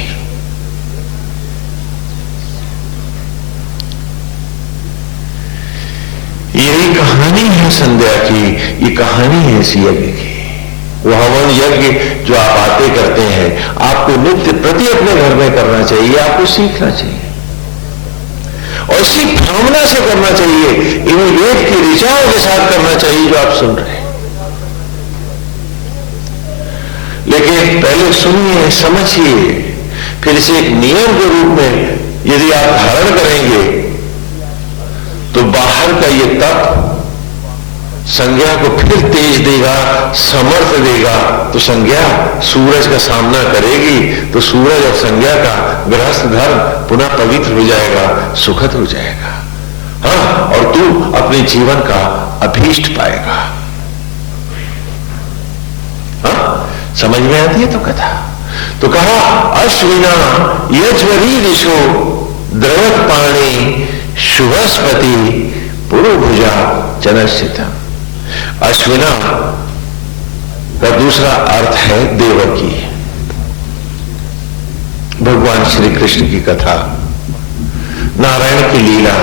यही कहानी है संध्या की, ये कहानी है इस यज्ञ की। वो हवन यज्ञ जो आप आते करते हैं, आपको नित्य प्रति अपने घर में करना चाहिए, आपको सीखना चाहिए और इसी भावना से करना चाहिए, इन वेद की ऋचाओं के साथ करना चाहिए जो आप सुन रहे हैं। लेकिन पहले सुनिए, समझिए, फिर इसे एक नियम के रूप में यदि आप धारण करेंगे तो बाहर का ये तप संज्ञा को फिर तेज देगा, समर्थ देगा। तो संज्ञा सूरज का सामना करेगी तो सूरज और संज्ञा का गृहस्थ धर्म पुनः पवित्र हो जाएगा, सुखद हो जाएगा। हाँ, और तू अपने जीवन का अभीष्ट पाएगा। हाँ, समझ में आती है तो कथा। तो कहा अश्विना यज्वरी दिशो द्रवत पाणी शुभस्पति पुरुभुजा जनस्थितम। अश्विना का दूसरा अर्थ है देवकी। भगवान श्री कृष्ण की कथा, नारायण की लीला,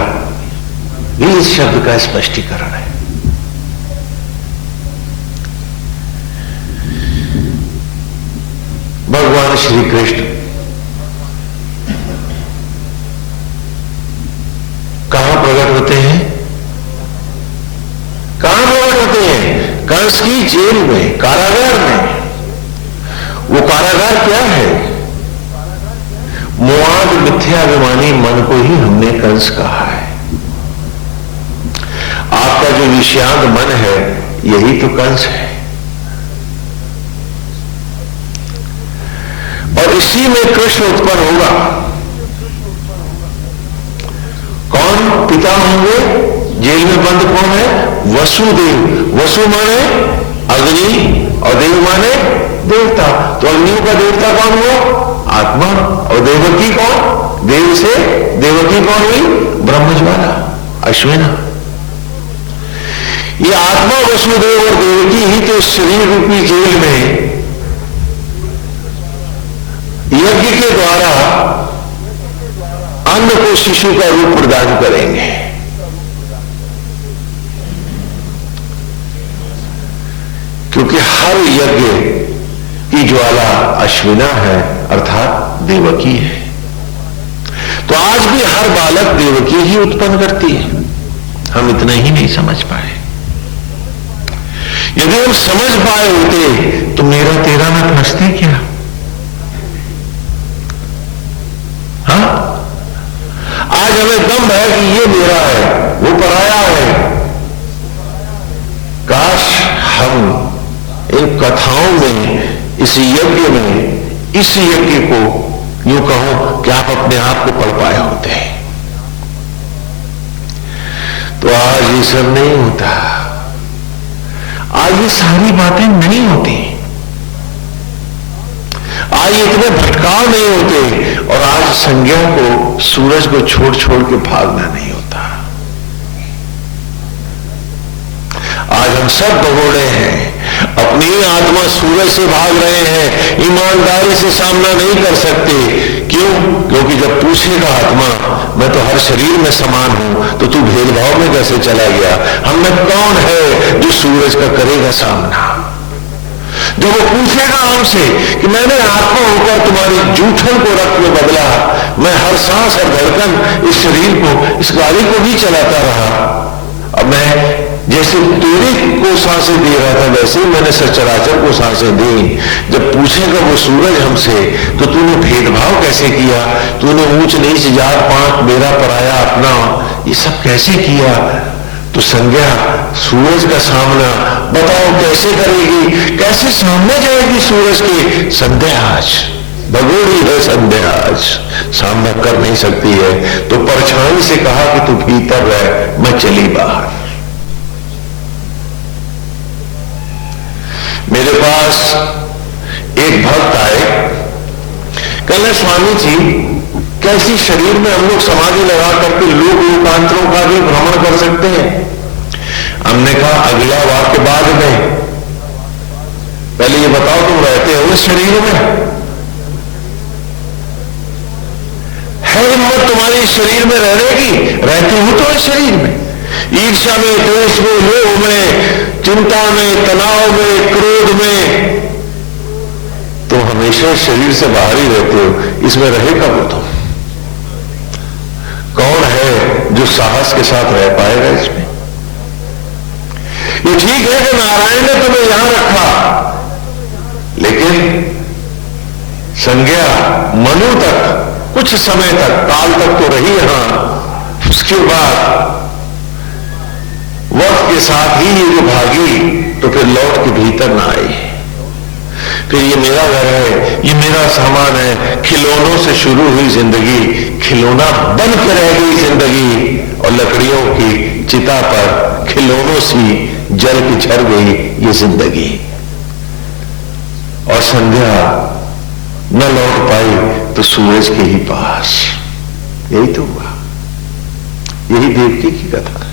ये इस शब्द का स्पष्टीकरण है। भगवान श्री कृष्ण जेल में, कारागार में। वो कारागार क्या है? मोआद मिथ्याभिमानी मन को ही हमने कंस कहा है। आपका जो विषयांग मन है यही तो कंस है। और इसी में कृष्ण उत्पन्न होगा। कौन पिता होंगे? जेल में बंद कौन है? वसुदेव। वसु माने अग्नि और देव माने देवता। तो अग्नियों का देवता कौन हुआ? आत्मा। और देवकी कौन? देव से देवकी कौन हुई? ब्रह्मज्वाला, अश्विना। ये आत्मा, वसुदेव और देवकी ही तो शरीर रूपी जेल में यज्ञ के द्वारा अन्न को शिशु का रूप प्रदान करेंगे। क्योंकि हर यज्ञ की ज्वाला अश्विना है, अर्थात देवकी है। तो आज भी हर बालक देवकी ही उत्पन्न करती है। हम इतना ही नहीं समझ पाए। यदि हम समझ पाए होते तो मेरा तेरा न फंसते क्या? हाँ, आज हमें दम है कि ये मेरा है, वो पराया है। काश हम इन कथाओं में, इस यज्ञ में, इस यज्ञ को यूं कहो कि आप अपने आप को पढ़ पाए होते। तो आज ये सब नहीं होता। आज ये सारी बातें नहीं होती। आज इतने भटकाव नहीं होते। और आज संज्ञा को, सूरज को छोड़ छोड़ के भागना नहीं होता। आज हम सब भगोड़े हैं, अपनी आत्मा सूरज से भाग रहे हैं, ईमानदारी से सामना नहीं कर सकते। क्यों? क्योंकि जब पूछेगा आत्मा, मैं तो हर शरीर में समान हूं, तो तू भेदभाव में कैसे चला गया? हम में कौन है जो सूरज का करेगा सामना? जब वो पूछेगा हमसे कि मैंने आत्मा होकर तुम्हारी जूठन को रक्त में बदला, मैं हर सांस और धड़कन इस शरीर को, इस गाड़ी को भी चलाता रहा, अब मैं जैसे तेरे को सांसें दे रहा था वैसे ही मैंने सचराचर को सांसें दी। जब पूछेगा वो सूरज हमसे, तो तूने भेदभाव कैसे किया? तूने ऊंच नीच, जात पात, मेरा पराया अपना, ये सब कैसे किया? तो संज्ञा सूरज का सामना बताओ कैसे करेगी? कैसे सामने जाएगी सूरज के? संध्या आज भगोड़ी है, संध्या आज सामना कर नहीं सकती है। तो परछाई से कहा कि तू भीतर रह, मैं चली बाहर। मेरे पास एक भक्त आए, कहने स्वामी जी कैसी शरीर में हम लोग समाधि लगा करके लोक लोकांतरों का भी भ्रमण कर सकते हैं? हमने कहा अगला वाक्य बाद में, पहले ये बताओ तुम रहते हो इस शरीर में? है हिम्मत तुम्हारी शरीर में रहने की? रहते हो तो इस शरीर में, ईर्ष्या में, द्वेष में, लोभ में, चिंता में, तनाव में, क्रोध में, तो हमेशा शरीर से बाहर ही रहते हो। इसमें रहे कब हो तुम? कौन है जो साहस के साथ रह पाएगा इसमें? ये ठीक है कि नारायण ने तुम्हें यहां रखा, लेकिन संज्ञा मनु तक, कुछ समय तक, काल तक तो रही यहां। उसके बाद वक्त के साथ ही ये जो भागी तो फिर लौट के भीतर ना आई। फिर ये मेरा घर है, ये मेरा सामान है। खिलौनों से शुरू हुई जिंदगी खिलौना बन के रह गई जिंदगी, और लकड़ियों की चिता पर खिलौनों सी जल के झर गई ये जिंदगी। और संध्या न लौट पाई तो सूरज के ही पास। यही तो हुआ, यही देवकी की कथा है।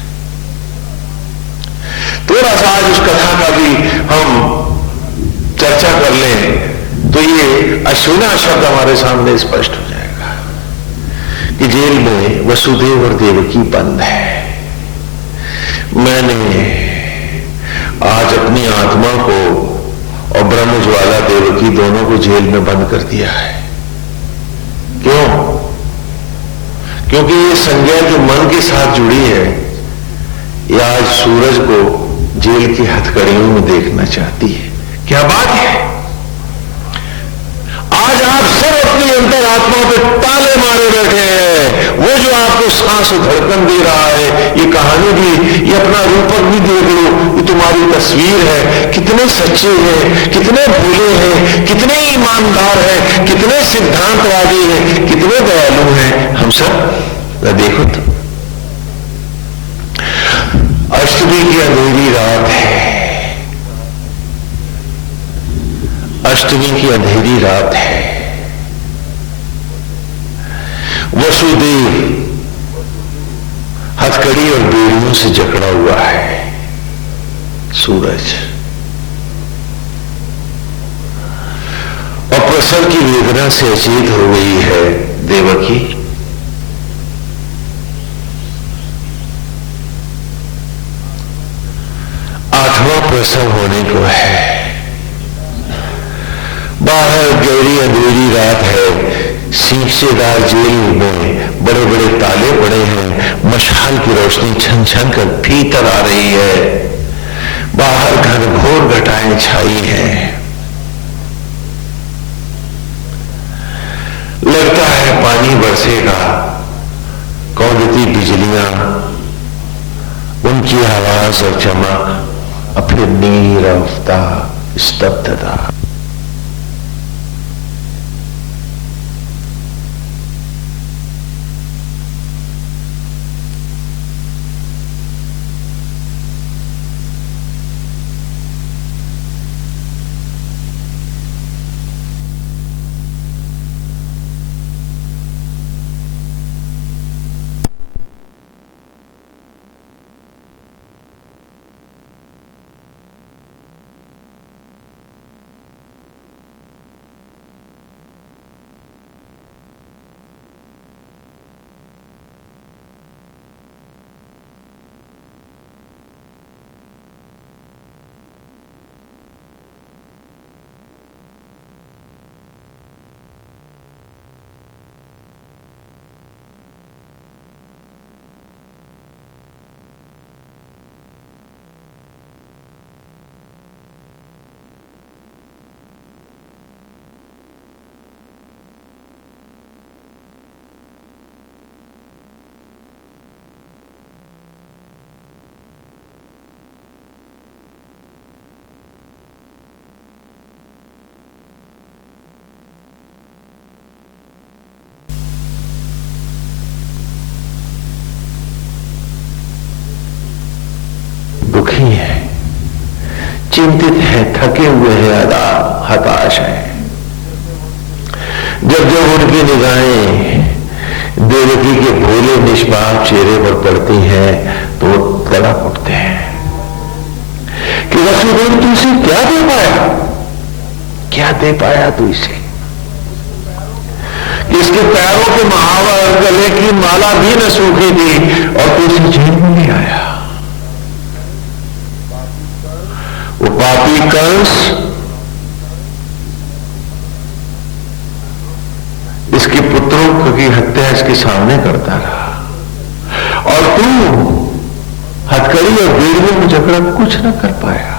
थोड़ा सा आज उस कथा का भी हम चर्चा कर लें तो ये अश्विना शब्द हमारे सामने स्पष्ट हो जाएगा कि जेल में वसुदेव और देवकी बंद है। मैंने आज अपनी आत्मा को और ब्रह्मज्वाला देवकी दोनों को जेल में बंद कर दिया है। क्यों? क्योंकि ये संज्ञा जो मन के साथ जुड़ी है, ये आज सूरज को जेल की हथकड़ियों में देखना चाहती है। क्या बात है, आज आप सब अपनी अंतरात्मा पे ताले मारे बैठे हैं। वो जो आपको सांस धड़कन दे रहा है, ये कहानी भी, ये अपना रूपक भी देख लो, ये तुम्हारी तस्वीर है। कितने सच्चे हैं, कितने भोले हैं, कितने ईमानदार हैं, कितने सिद्धांतवादी हैं, कितने दयालु हैं हम सब। देखो तो अष्टमी की अंधेरी रात है, अष्टमी की अंधेरी रात है। वसुदेव हथकड़ी और बेड़ियों से जकड़ा हुआ है। सूरज और प्रसव की वेदना से अचेत हो गई है देवकी। आठवां प्रसव होने को है। बाहर गहरी अंधेरी रात है। शीशेदार जेल में बड़े बड़े ताले पड़े हैं। मशाल की रोशनी छन छन कर भीतर आ रही है। बाहर घनघोर घटाएं छाई हैं। लगता है पानी बरसेगा। कौंधती बिजलियां, उनकी आवाज और चमक, और फिर नीरवता, स्तब्धता। दुखी है, चिंतित है, थके हुए हैं, हताश है। जब जब उनकी निगाहें देवकी के भोले निष्पाप चेहरे पर पड़ती हैं तो वो तड़प उठते हैं कि वसुदेव तू इसे क्या दे पाया, क्या दे पाया तू इसे। इसके पैरों के महावर, गले की माला भी न सूखी थी और तू इसे जेल में ले आया। वो पापी कंस इसके पुत्रों की हत्या इसके सामने करता रहा और तू हथकड़ी और बेड़ियों में जकड़ा कुछ न कर पाया।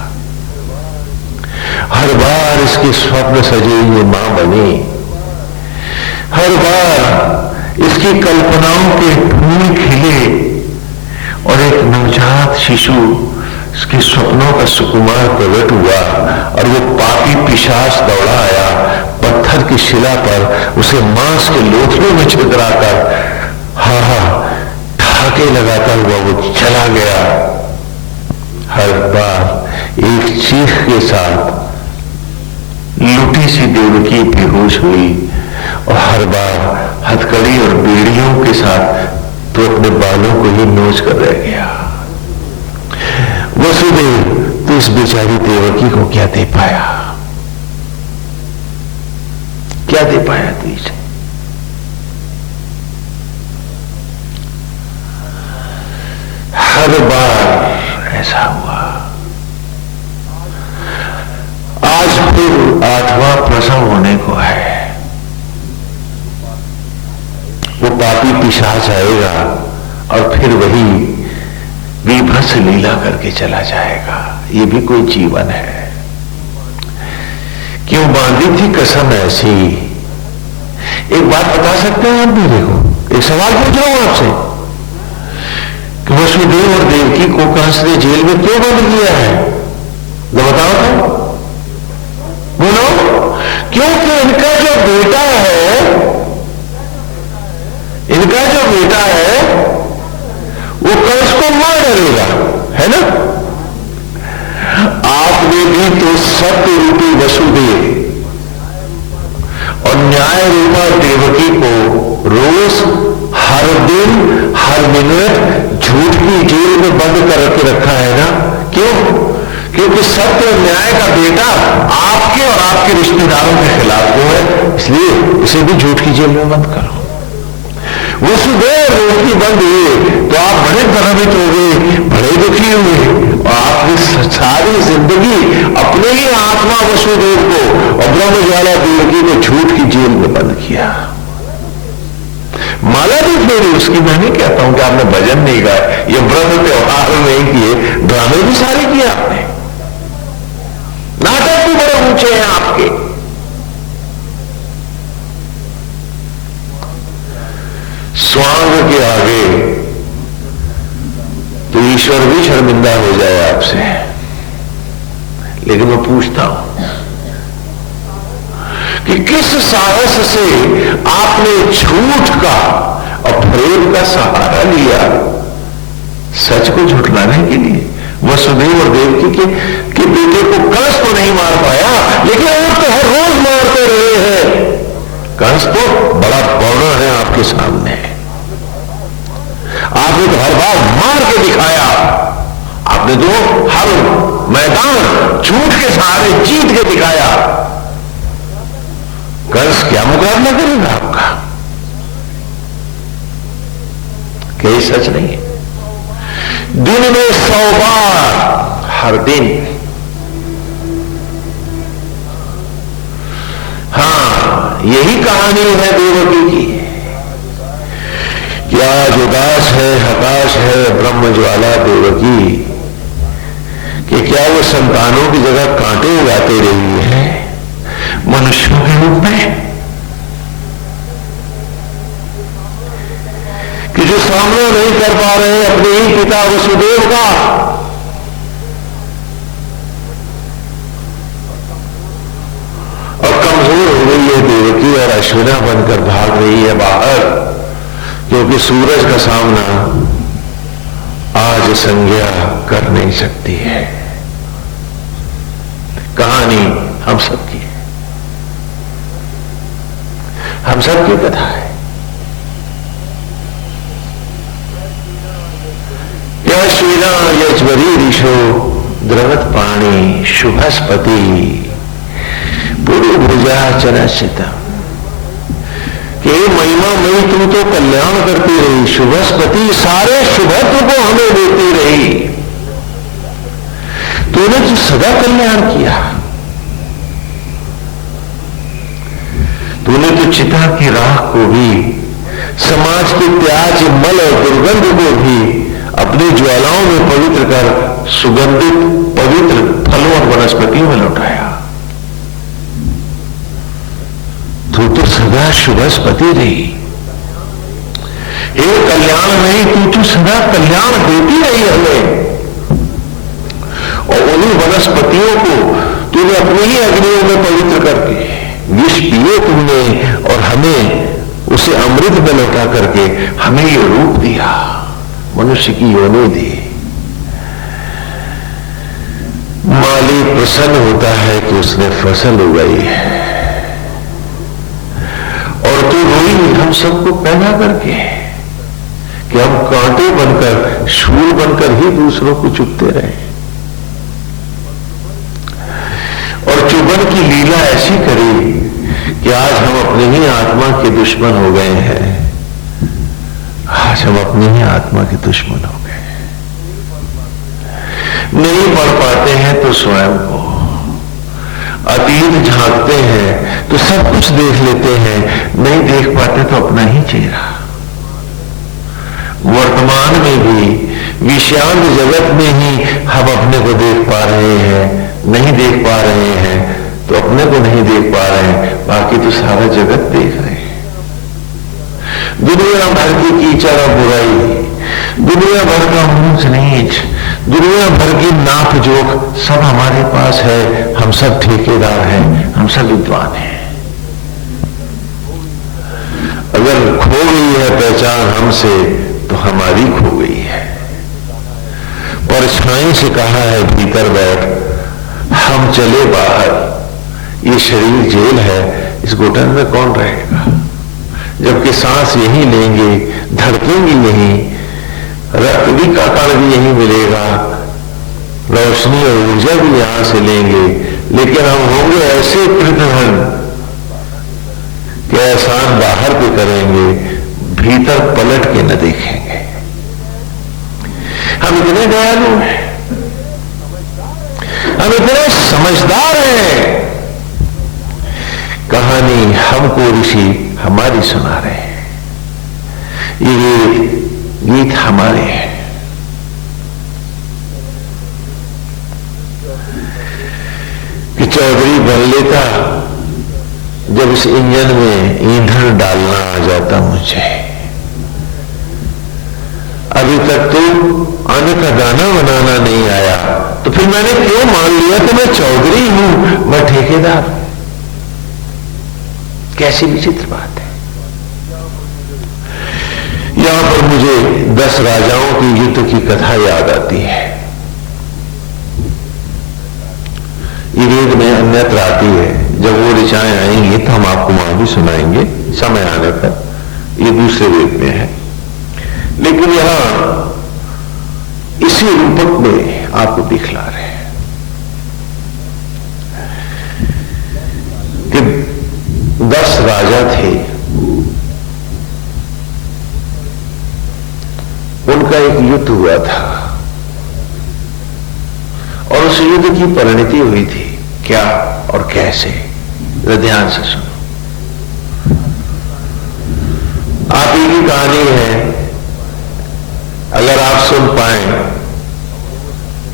हर बार इसके स्वप्न सजे ये मां बनी, हर बार इसकी कल्पनाओं के फूल खिले और एक नवजात शिशु इसके सपनों का सुकुमार प्रकट हुआ और वो पापी पिशाच दौड़ा आया। पत्थर की शिला पर उसे मांस के लोथड़ों में छितराकर ठाके लगाता हुआ वो चला गया। हर बार एक चीख के साथ लुटी सी देवकी बेहोश हुई और हर बार हथकड़ी और बेड़ियों के साथ तो अपने बालों को ही नोच कर रह गया। वसुदेव तो इस बेचारी देवकी को क्या दे पाया, क्या दे पाया तू इसे। हर बार ऐसा हुआ। आज फिर आठवां प्रसव होने को है। वो पापी पिशाच आएगा और फिर वही विभत्स लीला करके चला जाएगा। ये भी कोई जीवन है? क्यों बांधी थी कसम ऐसी? एक बात बता सकते हैं आप मेरे को? एक सवाल पूछ रहा हूं आपसे कि वसुदेव और देवकी को कंस ने जेल में क्यों बंद किया है? तो बताओ तो, बोलो। क्योंकि इनका जो बेटा है वो कंस को मार डालेगा, है ना? आपने भी तो सत्य रूपी वसुदेव और न्याय रूपा देवकी को रोज, हर दिन, हर मिनट झूठ की जेल में बंद करके रखा है ना? क्यों? क्योंकि सत्य और न्याय का बेटा आपके और आपके रिश्तेदारों के खिलाफ जो है, इसलिए इसे भी झूठ की जेल में बंद करो। वसुदेव रोटी बंद हुए तो आप बड़े प्रभावित हो गए, बड़े दुखी हुए, और आपने सारी जिंदगी अपने ही आत्मा वसुदेव को और ब्रह्मज्वाला देवकी को झूठ की जेल में बंद किया। माला भी फेरी उसकी। मैं नहीं कहता हूं कि आपने भजन नहीं गाया, ये व्रत त्योहार नहीं किए, ड्रामे भी सारे किए आपने, नाटक भी बड़े ऊंचे हैं आपके। स्वांग के आगे तो ईश्वर भी शर्मिंदा हो जाए आपसे। लेकिन मैं पूछता हूं कि किस साहस से आपने झूठ का और प्रेम का सहारा लिया सच को झुठलाने के लिए? वसुदेव और देवकी के बेटे को कंस तो नहीं मार पाया, लेकिन वो तो हर रोज मारते रहे हैं। कंस तो बड़ा बौना है आपके सामने, आपने तो हर बार मार के दिखाया, आपने तो हर मैदान झूठ के सहारे जीत के दिखाया। कंस क्या मुकाबला करेगा आपका? क्या ये सच नहीं है? दिन में 100 बार, हर दिन। हां, यही कहानी है देवकी की कि आज उदास है, हताश है ब्रह्मज्वाला देवकी कि क्या वो संतानों की जगह कांटे उगाते रही है मनुष्यों के रूप में, कि जो सामना नहीं कर पा रहे अपने ही पिता वसुदेव का, और कमजोर हो गई है देवकी और अश्विना बनकर भाग रही है बाहर, क्योंकि सूरज का सामना आज संज्ञा कर नहीं सकती है। कहानी हम सबकी है, हम सबकी कथा है। यश्विना यज्वरी ऋषो द्रवत पाणी शुभस्पति पुरु भुजा चनश्चितम। कि महिमा में तू तो कल्याण करती रही, शुभस्पति सारे शुभत्व को हमें देती रही, तूने तो सदा कल्याण किया। तूने तो चिता की राख को भी, समाज के त्याज मल और दुर्गंध को भी अपनी ज्वालाओं में पवित्र कर सुगंधित पवित्र फलों और वनस्पतियों में लौटाया। तू तो सदा शुभस्पति रही, एक कल्याण नहीं, तू तो सदा कल्याण देती रही हमें। और उन्हीं वनस्पतियों को तूने अपनी ही अग्नियों में पवित्र करके विष पिए तुमने, और हमें उसे अमृत में लौटा करके हमें ये रूप दिया, मनुष्य की योनि दी। माली प्रसन्न होता है कि उसने फसल उगाई है, और तू रोई हम सबको पैदा करके कि हम कांटे बनकर, शूल बनकर ही दूसरों को चुभते रहे। और चुभन की लीला ऐसी करी कि आज हम अपने ही आत्मा के दुश्मन हो गए हैं। आज हम अपनी ही आत्मा के दुश्मन हो गए, नहीं पढ़ पाते हैं तो स्वयं को, अतीत झांकते हैं तो सब कुछ देख लेते हैं, नहीं देख पाते तो अपना ही चेहरा। वर्तमान में भी विषयांत जगत में ही हम अपने को देख पा रहे हैं, नहीं देख पा रहे हैं तो अपने को नहीं देख पा रहे हैं, बाकी तो सारा जगत देख रहे हैं। दुनिया भर की कीचड़ और बुराई, दुनिया भर का ऊंच नीच, दुनिया भर की नाप जोख सब हमारे पास है। हम सब ठेकेदार हैं, हम सब विद्वान हैं। अगर खो गई है पहचान हमसे तो हमारी खो गई है। परछाई से कहा है भीतर बैठ, हम चले बाहर, ये शरीर जेल है, इस घुटन में कौन रहेगा। जबकि सांस यहीं लेंगे, धड़केंगी यहीं, रक्त भी का कण भी यहीं मिलेगा, रोशनी और ऊर्जा भी यहां से लेंगे, लेकिन हम होंगे ऐसे कृतघ्न कि एहसान बाहर पे करेंगे, भीतर पलट के न देखेंगे। हम इतने दयालु हैं, हम इतने समझदार हैं। कहानी हमको ऋषि हमारी सुना रहे हैं, ये गीत हमारे हैं। कि चौधरी बन लेता जब इस इंजन में ईंधन डालना आ जाता मुझे। अभी तक तो अन्न का दाना बनाना नहीं आया, तो फिर मैंने क्यों मान लिया कि मैं चौधरी हूं, मैं ठेकेदार हूं। कैसी विचित्र बात है। यहां पर मुझे 10 राजाओं के युद्ध की कथा याद आती है। ये वेद में अन्यत्र आती है, जब वो ऋचाएं आएंगी तो हम आपको वहां भी सुनाएंगे समय आने पर। ये दूसरे वेद में है, लेकिन यहां इसी रूपक में आपको दिखला रहे हैं कि 10 राजा थे, उनका एक युद्ध हुआ था और उस युद्ध की परिणति हुई थी क्या और कैसे, ध्यान से सुनो। आप ही की कहानी है, अगर आप सुन पाए,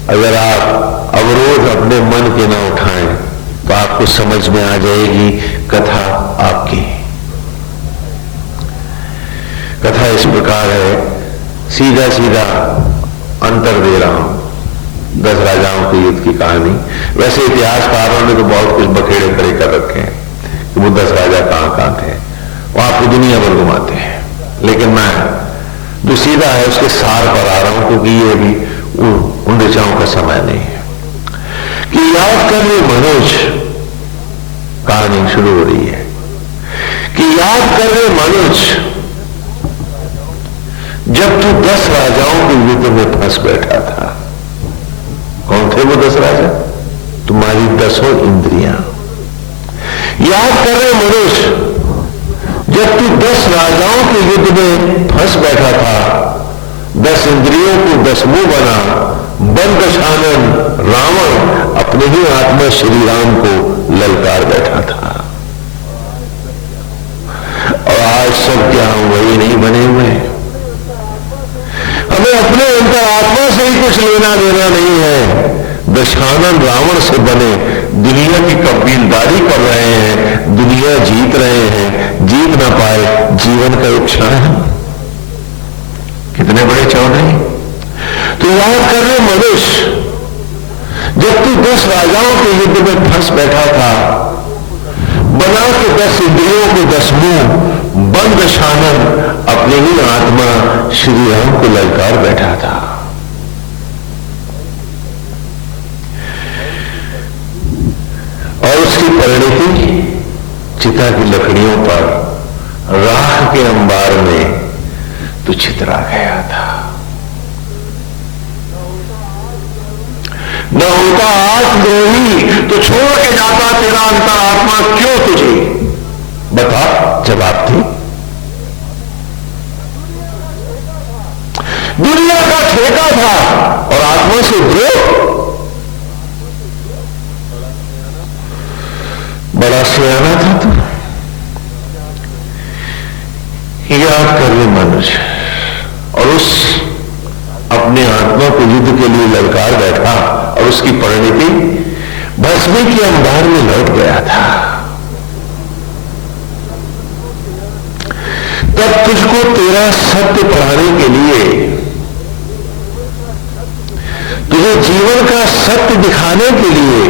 अगर आप अवरोध अपने मन के न उठाएं तो आपको समझ में आ जाएगी कथा आपकी। कथा इस प्रकार है, सीधा सीधा अंतर दे रहा हूं 10 राजाओं के युद्ध की कहानी। वैसे इतिहासकारों ने तो बहुत कुछ बखेड़े खड़े कर रखे हैं कि वो 10 राजा कहां थे, वो आपको दुनिया भर घुमाते हैं, लेकिन मैं जो सीधा है उसके सार पर आ रहा हूं, क्योंकि ये भी उन ऋचाओं का समय नहीं है। कि याद कर ले मनोज, कहानी शुरू हो रही है कि याद कर ले मनोज, जब तू 10 राजाओं के युद्ध में फंस बैठा था। कौन थे वो 10 राजा? तुम्हारी 10 इंद्रियां। याद कर रहे मनुष्य, जब तू 10 राजाओं के युद्ध में फंस बैठा था, 10 इंद्रियों को 10 मुंह बना, बन दशानन रावण अपने ही आत्मा श्री राम को ललकार बैठा था। और आज सब क्या वही नहीं बने हुए। हमें अपने अंतरात्मा से ही कुछ लेना देना नहीं है। दशानन रावण से बने दुनिया की कबीलदारी कर रहे हैं, दुनिया जीत रहे हैं, जीत ना पाए जीवन का एक क्षण है। कितने बड़े चौधरी। तो याद कर रहे मनुष्य, जब तू 10 राजाओं के युद्ध में फंस बैठा था, बना के 10 इंद्रियों के 10 मुंह, बंद दशानन अपने ही आत्मा श्री राम को ललकार बैठा था। और उसकी परिणति चिता की लकड़ियों पर राख के अंबार में तो छितरा गया था। न होता आत्मद्रोही तो छोड़ के जाता तेरा अंतरात्मा क्यों तुझे, बता जवाब दे। दुनिया का ठेका था और आत्मा से द्रोह। बड़ा सियाना था तू। याद कर ले मनुष्य, और उस अपने आत्मा को युद्ध के लिए ललकार बैठा और उसकी परिणति भस्मी के अंबार में लौट गया था। तब तुझको तेरा सत्य पढ़ाने के लिए, तुझे जीवन का सत्य दिखाने के लिए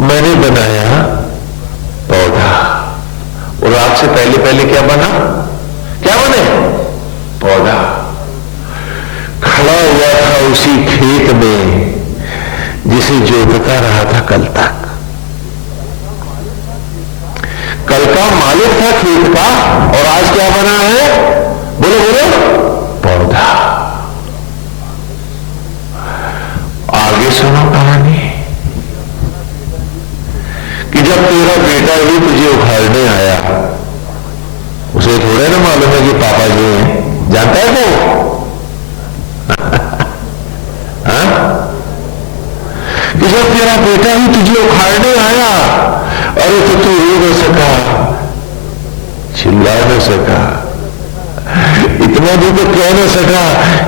मैंने बनाया पौधा। और रात से पहले पहले क्या बना? क्या बने? पौधा। खड़ा हुआ था उसी खेत में जिसे जोतता रहा था कल तक। कल का मालिक था खेत का, और आज क्या बना है? बोलो बोलो, पौधा। आगे सुनो कहानी कि जब तेरा बेटा भी तुझे उखाड़ने आया, उसे थोड़े ना मालूम है कि पापा जी हैं। जानता है वो? कि जब तेरा बेटा ही तुझे उखाड़ने आया, अरे तो तू रो न सका, चिल्ला न सका, इतना भी तो कह न सका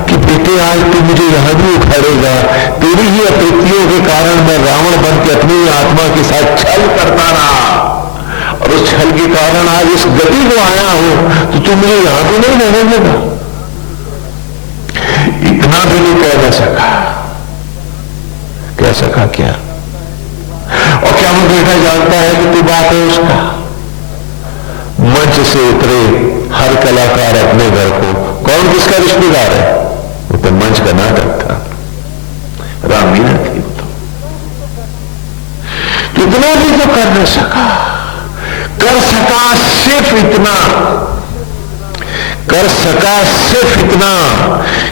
कि बेटे आज तू मुझे यहां भी उखाड़ेगा। तेरी ही अप्रीतियों के कारण मैं रावण बन के अपनी आत्मा के साथ छल करता रहा, और उस छल के कारण आज इस गति को आया हूं, तो तू मुझे यहां भी नहीं रहने देगा। इतना भी नहीं कह न सका। कह सका क्या? और क्या वो बेटा जानता है कि तू बात है उसका? मंच से उतरे हर कलाकार अपने घर को, कौन किसका रिश्तेदार है? वो तो मंच का नाटक था, रामीना थी वो तो। कितना भी तो कर न सका, कर सका सिर्फ इतना, कर सका सिर्फ इतना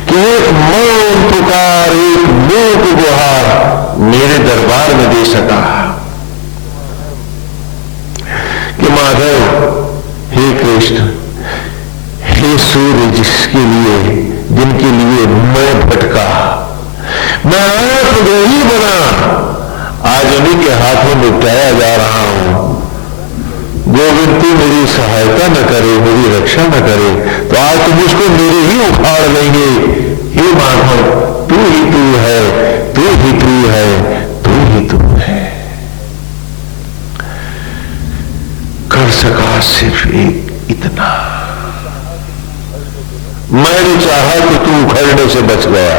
कि एक मौन पुकार, एक मूक गुहार मेरे दरबार में दे सका कि माधव, हे कृष्ण, हे सूर्य, जिसके लिए, जिनके लिए मैं भटका, मैं आया तो ही बना, आज उन्हीं के हाथों में निपटाया जा रहा हूं। गोविंद तू मेरी सहायता न करे, मेरी रक्षा न करे, तो आज तुम उसको मेरे ही उखाड़ लेंगे। हे माधव, तू ही तू है, तू ही तू है, तू ही तू है। कर सका सिर्फ एक इतना। मैंने चाहा तो तू उखड़ने से बच गया,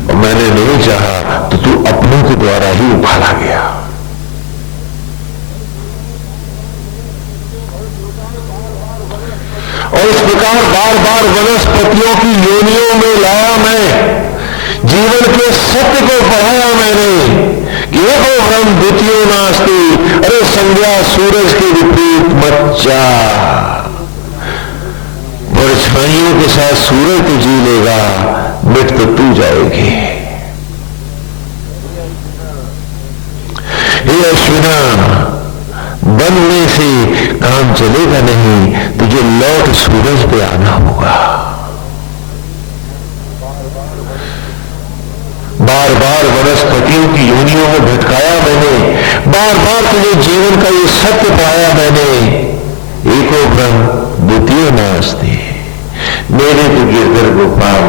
और मैंने नहीं चाहा तो तू अपनों के द्वारा ही उखाड़ा गया। और इस प्रकार बार बार वनस्पतियों की योनियों में लाया मैं, जीवन के सत्य को पढ़ाया मैंने कि एको ब्रह्म द्वितीयो नास्ति। अरे संज्ञा सूरज के विपरीत मत जा, परछाइयों के साथ सूरज तो जी लेगा, मिट तो तू जाएगी। हे अश्विना, बनने से काम चलेगा नहीं, तुझे लौट सूरज पे आना होगा। बार बार वनस्पतियों की योनियों में भटकाया मैंने, बार बार तुझे जीवन का ये सत्य पाया मैंने, एको ब्रह्म द्वितीयो नास्ति, मेरे तो गिरधर गोपाल,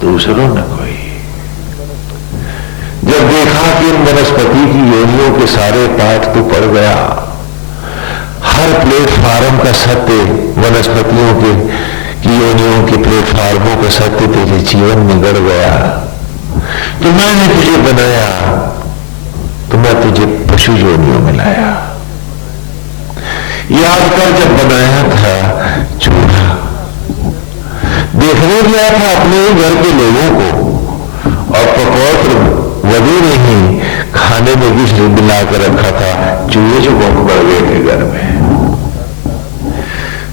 दूसरों न कोई। जब देखा कि इन वनस्पति की योनियों के सारे पाठ तो पड़ गया, हर प्लेटफार्म का सत्य, वनस्पतियों के की योनियों के प्लेटफार्मों का सत्य तेरे जीवन में गड़ गया, तो मैंने तुझे बनाया, तो मैं तुझे पशु योनियों में लाया। याद कर, जब बनाया था चूल्हा, देखने गया था अपने घर के लोगों को, और पकौत्र वधू ने ही खाने में विष मिलाकर रखा था, चूहे जो बहुत बढ़ गए थे घर में,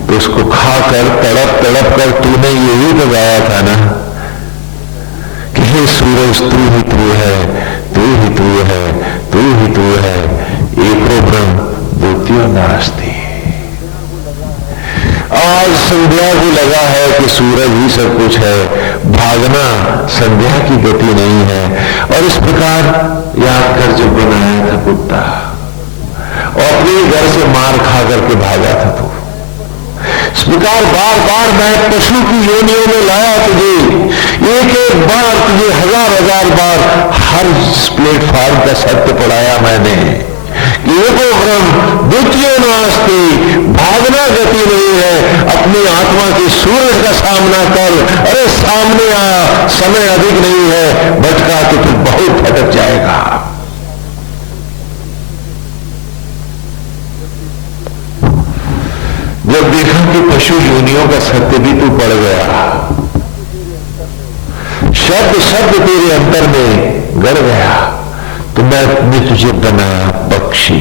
तो उसको खाकर तड़प तड़प कर तूने यही तो गाया था ना कि हे सूरज, तू ही तू है, तू ही तू है, तू ही तू है, एको ब्रह्म द्वितीयो नास्ति। आज संध्या को लगा है कि सूरज ही सब कुछ है, भागना संध्या की गति नहीं है। और इस प्रकार याद कर, जब बनाया था कुत्ता और अपने घर से मार खा करके भागा था, तो इस प्रकार बार बार मैं पशु की योनियों में लाया तुझे, एक एक बार तुझे हजार हजार बार हर प्लेटफॉर्म का सत्य पढ़ाया मैंने कि एको ब्रह्म द्वितीय नास्ति, भागना गति नहीं है, अपनी आत्मा के सूरज का सामना कर। अरे सामने आ, समय अधिक नहीं है, भटका तो तू बहुत भटक जाएगा। जब देखा कि पशु योनियों का सत्य भी तू पड़ गया, शब्द शब्द तेरे अंतर में गड़ गया, तो मैं तुझे बनाया पक्षी।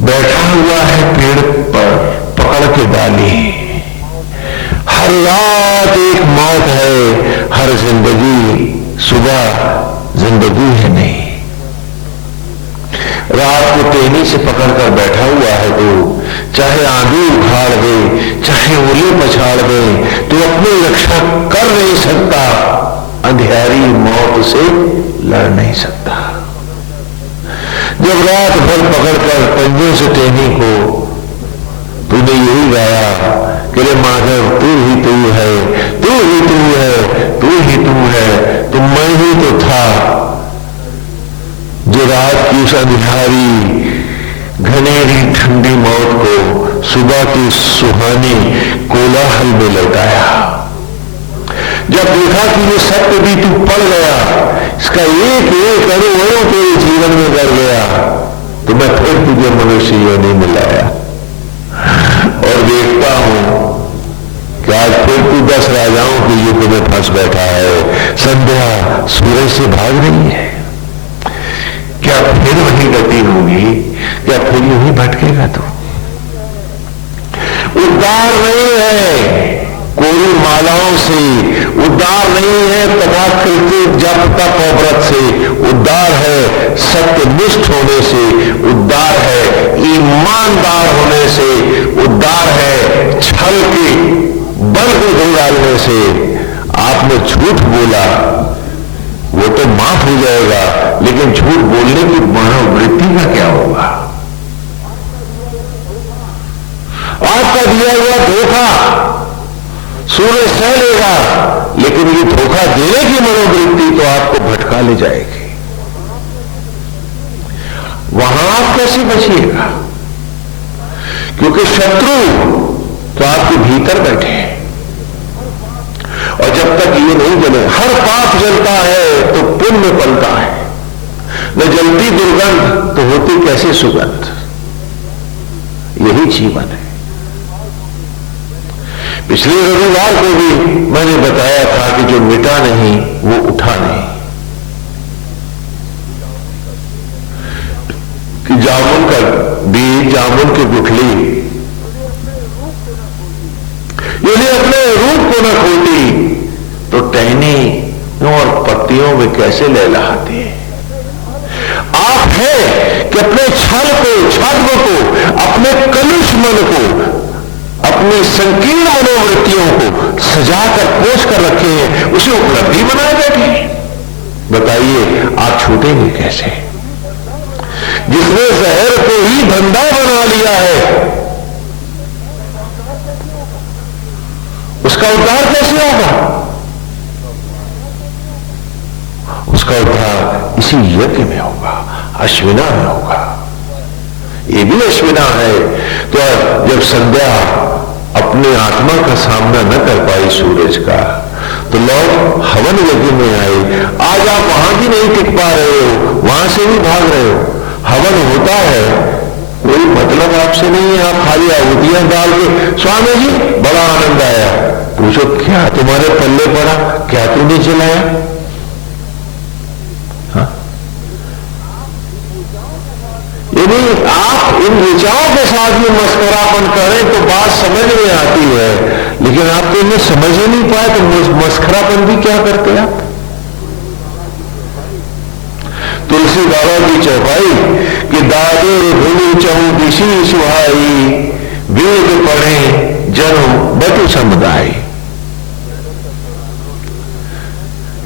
बैठा हुआ है पेड़ पर पकड़ के डाली, हर रात एक मौत है, हर जिंदगी सुबह जिंदगी है नहीं। रात को तेनी से पकड़कर बैठा हुआ है तो चाहे आंधी उखाड़ दे, चाहे ओले पछाड़ दे, तो अपनी रक्षा कर नहीं सकता, अंधियारी मौत से लड़ नहीं सकता। जब रात भर पकड़कर पंजों से टेनी को तूने यही गाया कि रे माधव तू ही तू है, तू ही तू है, तू ही तू है, तो मैं ही तो था जो रात की उस अंधियारी घनेरी ठंडी मौत को सुबह की सुहानी कोलाहल में लौटाया। जब देखा कि ये सत्य भी तू पड़ गया, इसका एक एक अणु तेरे जीवन में कर गया, तो मैं फिर तुझे मनुष्य योनि में लाया और देखता हूं कि आज फिर तू 10 राजाओं के युग में फंस बैठा है। संध्या सूरज से भाग रही है, क्या फिर वही गति होगी? क्या फिर यूं ही भटकेगा? तो उद्धार नहीं है कोई मालाओं से, उद्धार नहीं है तथाकथित जप तप और व्रत से, उद्धार है सत्यनिष्ठ होने से, उद्धार है ईमानदार होने से, उद्धार है छल के बल को धो डालने से। आपने झूठ बोला वो तो माफ हो जाएगा, लेकिन झूठ बोलने की मनोवृत्ति का क्या होगा? आपका दिया हुआ धोखा सूर्य सह लेगा, लेकिन ये धोखा देने की मनोवृत्ति तो आपको भटका ले जाएगी। वहां आप कैसे बचिएगा? क्योंकि शत्रु तो आपके भीतर बैठे हैं, और जब तक ये नहीं जले, हर पाप जलता है तो पुण्य पलता है, न जलती दुर्गंध तो होती कैसे सुगंध। यही जीवन है। पिछले रविवार को भी मैंने बताया था कि जो मिटा नहीं वो उठा नहीं, कि जामुन का बीज, जामुन की गुठली यदि अपने रूप को न खोती तो टहनी और पत्तियों में कैसे लहलहाते हैं। आप है कि अपने छल को, छद्म को, अपने कलुष मन को, अपनी संकीर्ण मनोवृत्तियों को सजाकर पोष कर रखे हैं, उसे उपलब्धि बनाए बैठे। बताइए आप छूटेंगे कैसे? जिसने जहर को ही धंधा बना लिया है उसका उद्धार कैसे होगा? उसका उद्धार इसी यज्ञ में होगा, अश्विना में होगा। ये भी अश्विना है। तो जब संध्या अपने आत्मा का सामना न कर पाई सूरज का, तो लोग हवन यज्ञ में आए। आज आप वहां भी नहीं टिक पा रहे हो, वहां से भी भाग रहे हो। हवन होता है, कोई मतलब आपसे नहीं है, आप खाली आहुतियां डाल के, स्वामी जी बड़ा आनंद आया। पूछो क्या तुम्हारे पल्ले पड़ा, क्या तूने चलाया? हाँ? यदि आप इन ऋचाओं के साथ में मस्करापन करें तो बात समझ में आती है, लेकिन आप तो इन्हें समझ ही नहीं पाए तो मस्करापन भी क्या करते आप? तुलसी बाबा की चौपाई कि दादे भूलू चहू किसी सुहाई, वेद पढ़े जनो बटु समुदाय।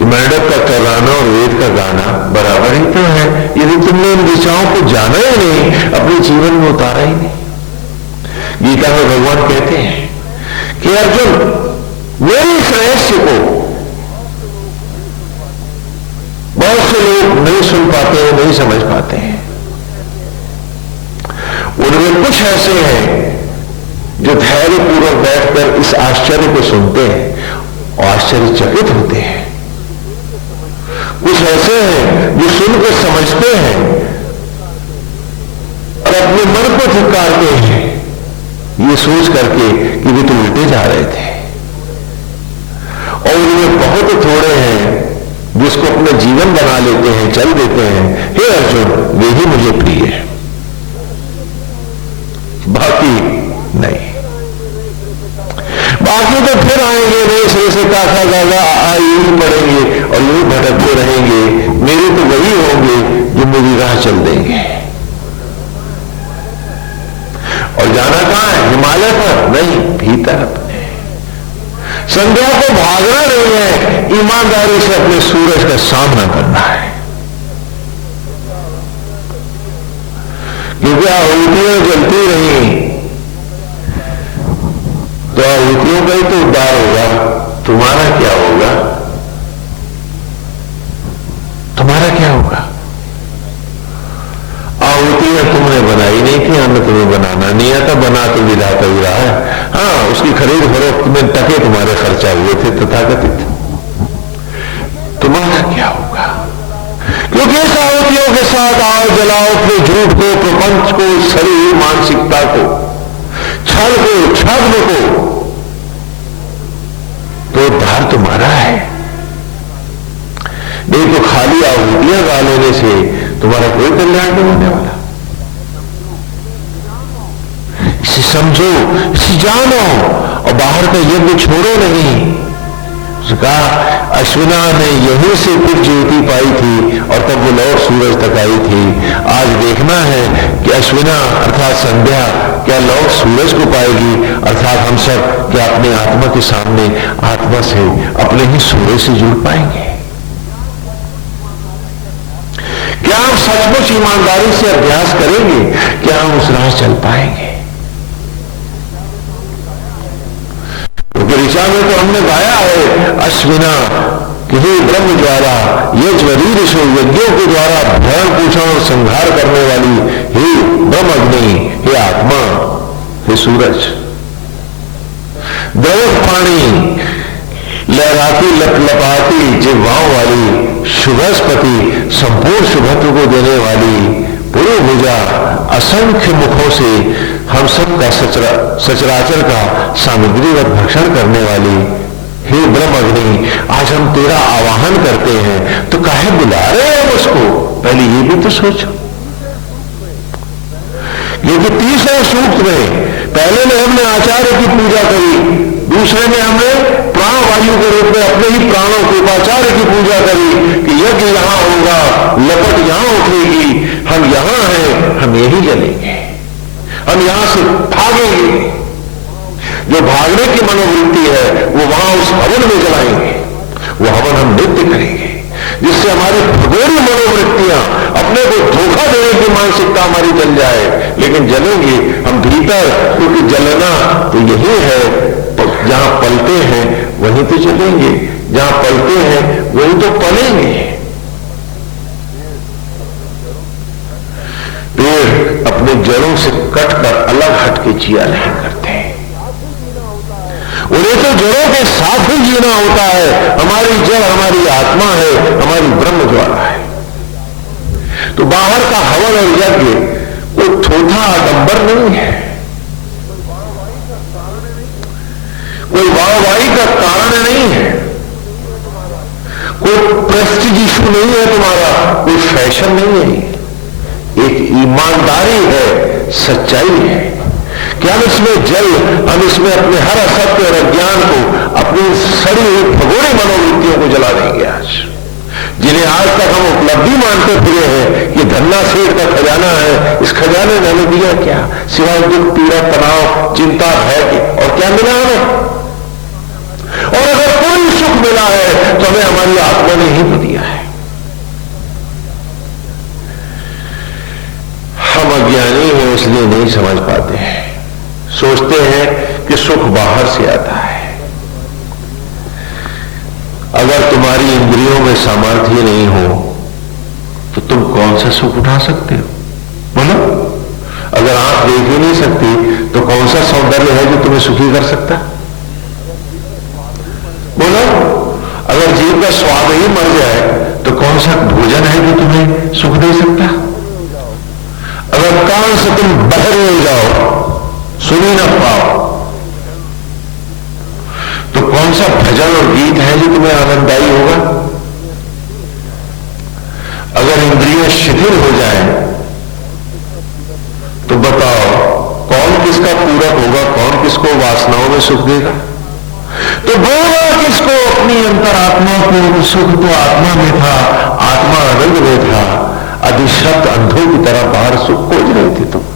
मेंढक का तराना और वेद का गाना बराबर ही तो है। यदि तुमने इन दिशाओं को जाना ही नहीं, अपने जीवन में उतारा ही नहीं, गीता में भगवान कहते हैं कि अर्जुन, मेरे इस रहस्य को बहुत से लोग नहीं सुन पाते हैं, नहीं समझ पाते हैं। उनमें कुछ ऐसे हैं जो धैर्यपूर्वक बैठकर इस आश्चर्य को सुनते हैं और आश्चर्यचकित होते हैं। कुछ ऐसे हैं जो सुनकर समझते हैं और अपने मन को धिक्कारते हैं, ये सोच करके कि वे तो उल्टे जा रहे थे। और उनमें बहुत थोड़े हैं जिसको अपना जीवन बना लेते हैं, चल देते हैं, हे अर्जुन, वे ही मुझे प्रिय है, बाकी नहीं। बाकी तो फिर आएंगे नए सिरे से काका गागा यूं पड़ेंगे और यूं भटकते रहेंगे। मेरे तो वही होंगे जो मेरी राह चल देंगे। और जाना कहां है? हिमालय पर नहीं, भीतर अपने। संध्या को भागना नहीं है, ईमानदारी से अपने सूरज का सामना करना है। क्योंकि आहुतियां जलती रही तो आहुतियों का ही तो उद्धार होगा, तुम्हारा क्या होगा? तुम्हारा क्या होगा? आहुतियां तुमने बनाई नहीं थी, हमें तुम्हें बनाना नहीं आता, बना तो विधाता ही रहा है। हाँ, उसकी खरीद फरोख्त में टके तुम्हारे खर्चा हुए थे तथाकथित। तुम्हारा क्या होगा? क्योंकि इस आहुतियों के साथ आओ जलाओ अपने झूठ को, प्रपंच को, शरीर मानसिकता को, छल को, छद्म को, तो उद्धार तुम्हारा है। नहीं तो खाली आहुतियां गा लेने से तुम्हारा कोई कल्याण नहीं होने वाला। इसे समझो, इसे जानो और बाहर का यज्ञ छोड़ो नहीं। कहा अश्विना ने यहीं से फिर ज्योति पाई थी और तब वो लौट सूरज तक आई थी। आज देखना है कि अश्विना अर्थात संध्या क्या लौट सूरज को पाएगी, अर्थात हम सब क्या अपने आत्मा के सामने आत्मा से अपने ही सूरज से जुड़ पाएंगे? क्या हम सचमुच ईमानदारी से अभ्यास करेंगे? क्या हम उस राह चल पाएंगे? क्योंकि ऋचा में तो हमने गाया है अश्विना कि हे ब्रह्म द्वारा यज्वरीर सो यज्ञों के द्वारा भरण पोषण और संहार करने वाली हे ब्रह्म अग्नि, हे आत्मा, हे सूरज, द्रव पानी लहराती लपलपाती जिह्वाओं वाली शुभस्पति, संपूर्ण शुभत्व को देने वाली पूरी भुजा, असंख्य मुखों से हम सब का सचराचर का सामग्रीवत भक्षण करने वाली हे ब्रह्म अग्नि, आज हम तेरा आवाहन करते हैं तो काहे बुला रहे हैं उसको? पहले ये भी तो सोचो। क्योंकि तीसरे सूक्त में पहले में हमने आचार्य की पूजा करी, दूसरे में हमने प्राण वायु के रूप में अपने ही प्राणों के उपाचार्य की पूजा करी कि यज्ञ यहां होगा, लपट यहां उठेगी, हम यहां हैं, हम यही जलेंगे, हम यहां से भागेंगे। जो भागने की मनोवृत्ति है वो वहां उस हवन में जलाएंगे, वो हवन हम नित्य करेंगे, जिससे हमारी भगोरी मनोवृत्तियां, अपने को धोखा देने की मानसिकता हमारी जल जाए। लेकिन जलेंगे हम भीतर, क्योंकि जलना तो यही है, जहां पलते हैं वहीं तो जलेंगे, जहां पलते हैं वहीं तो पलेंगे। पेड़ अपने जड़ों से कटकर अलग हटके जिया नहीं करते, उन्हें तो जड़ों के साथ ही जीना होता है। हमारी जड़ हमारी आत्मा है, हमारी ब्रह्म ज्वाला है। तो बाहर का हवन और यज्ञ कोई थोथा आडंबर नहीं है, कोई वाहवाही का कारण नहीं है, कोई प्रेस्टीज इशू नहीं है तुम्हारा, कोई फैशन नहीं है। एक ईमानदारी है, सच्चाई है कि हम इसमें जल, हम इसमें अपने हर असत्य और अज्ञान को, अपनी सड़ी हुई भगोरी मनोवृत्तियों को जला देंगे आज, जिन्हें आज तक हम उपलब्धि मानते फिरे हैं कि धन्ना सेठ का खजाना है। इस खजाने ने हमें दिया क्या सिवाय दुख, पीड़ा, तनाव, चिंता, भय के? और क्या मिला हमें? और अगर कोई सुख मिला है तो हमें हमारी आत्मा ने ही तो दिया है। हम अज्ञानी हैं इसलिए नहीं समझ पाते हैं। सो सोचते हैं कि सुख बाहर से आता है। अगर तुम्हारी इंद्रियों में सामर्थ्य नहीं हो तो तुम कौन सा सुख उठा सकते हो? बोलो। अगर आंख देख ही नहीं सकती तो कौन सा सौंदर्य है जो तुम्हें सुखी कर सकता? बोलो। अगर जीव का स्वाद ही मर जाए तो कौन सा भोजन है जो तुम्हें सुख दे सकता? अगर कान से तुम बहरे हो जाओ, सुन ही ना पाओ, तो कौन सा भजन और गीत है जो तुम्हें आनंददायी होगा? अगर इंद्रियां शिथिल हो जाए तो बताओ कौन किसका पूरक होगा, कौन किसको वासनाओं में सुख देगा? तो बोला किसको? अपनी अंतरात्मा को। सुख तो आत्मा में था, आत्मा आनंद में था। अधिश्रक्त अंधों की तरह बाहर सुख खोज रहे थे तुम।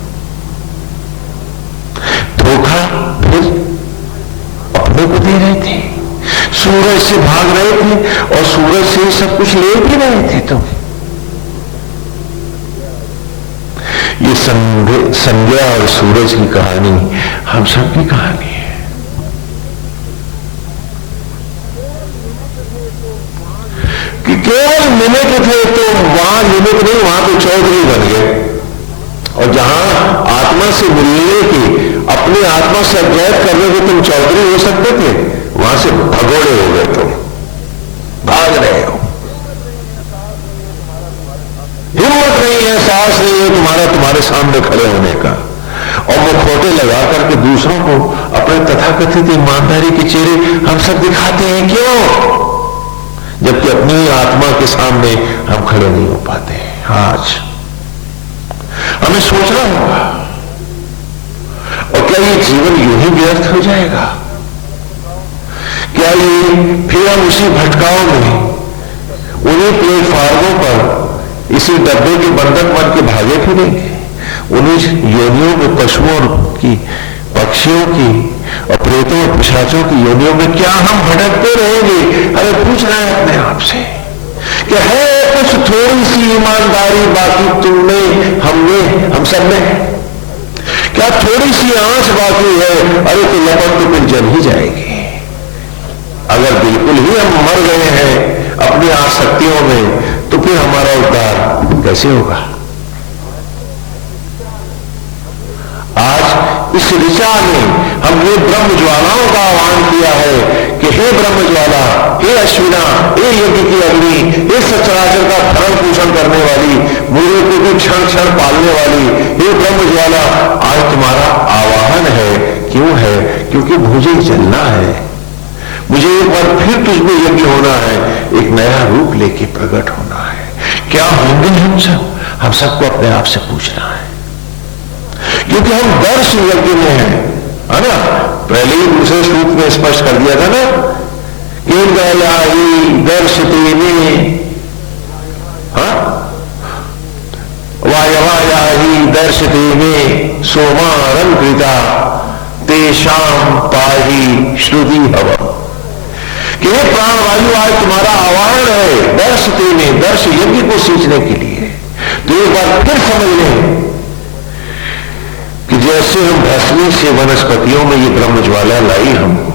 धोखा फिर अपने को दे रहे थे, सूरज से भाग रहे थे और सूरज से सब कुछ ले भी रहे थे तुम। ये संज्ञा और सूरज की कहानी हम सबकी कहानी है। कि केवल निमित्त थे तो वहां निमित्त नहीं, वहां तो चौधरी बन गए। और जहां आत्मा से मिलने की, अपनी आत्मा से अद्वैत करने के तुम चौधरी हो सकते थे, वहां से भगोड़े हो गए तुम, भाग रहे हो। हिम्मत नहीं है, साहस नहीं है तुम्हारे सामने खड़े होने का, और मुखौटे लगा करके दूसरों को अपने तथाकथित ईमानदारी के चेहरे हम सब दिखाते हैं। क्यों? जबकि अपनी आत्मा के सामने हम खड़े नहीं हो पाते। आज हमें सोचना होगा। और क्या ये जीवन यूं ही व्यर्थ हो जाएगा? क्या ये फिर हम उसी भटकाओं में, उन्हीं प्लेटफार्मों पर, इसी डब्बे के बंधक बन के भागे फिरेंगे? उन्हीं योनियों में पशुओं की, पक्षियों की और प्रेतों और पिशाचों की योनियों में क्या हम भटकते रहेंगे? अरे पूछना है अपने आप से कि है कुछ थोड़ी सी ईमानदारी बाकी तुम में, हम में, हम सब में? क्या थोड़ी सी आंच बाकी है? अरे तो लपट तो फिर जल ही जाएगी। अगर बिल्कुल ही हम मर गए हैं अपनी आसक्तियों में तो फिर हमारा उद्धार कैसे होगा? आज इस ऋचा में हमने ब्रह्म ज्वालाओं का आह्वान किया है कि हे ब्रह्म ज्वाला, हे अश्विना, हे यज्ञ की अग्नि, हे सचराचर का भरण पोषण करने वाली, मुझे को भी क्षण क्षण पालने वाली, हे ब्रह्म ज्वाला, आज तुम्हारा आवाहन है। क्यों है? क्योंकि मुझे जलना है, मुझे एक बार फिर तुझमें यज्ञ होना है, एक नया रूप लेके प्रकट होना है। क्या होंगे हम सब? हम सबको अपने आप से पूछना है, क्योंकि हम दर्श यज्ञ में हैं, है ना? पहले ही दूसरे श्लोक में स्पष्ट कर दिया था ना कि दर्शते में, वायवायाही दर्शते में सोमारं कृता तेषाम पाही श्रुति हव। कि हे प्राणवायु, आज तुम्हारा आह्वान है दर्शते में, दर्श यज्ञ को सींचने के लिए। तो एक बार फिर समझ लें कि जैसे हम भस्मी से वनस्पतियों में ये ब्रह्म ज्वाला लाई, हमको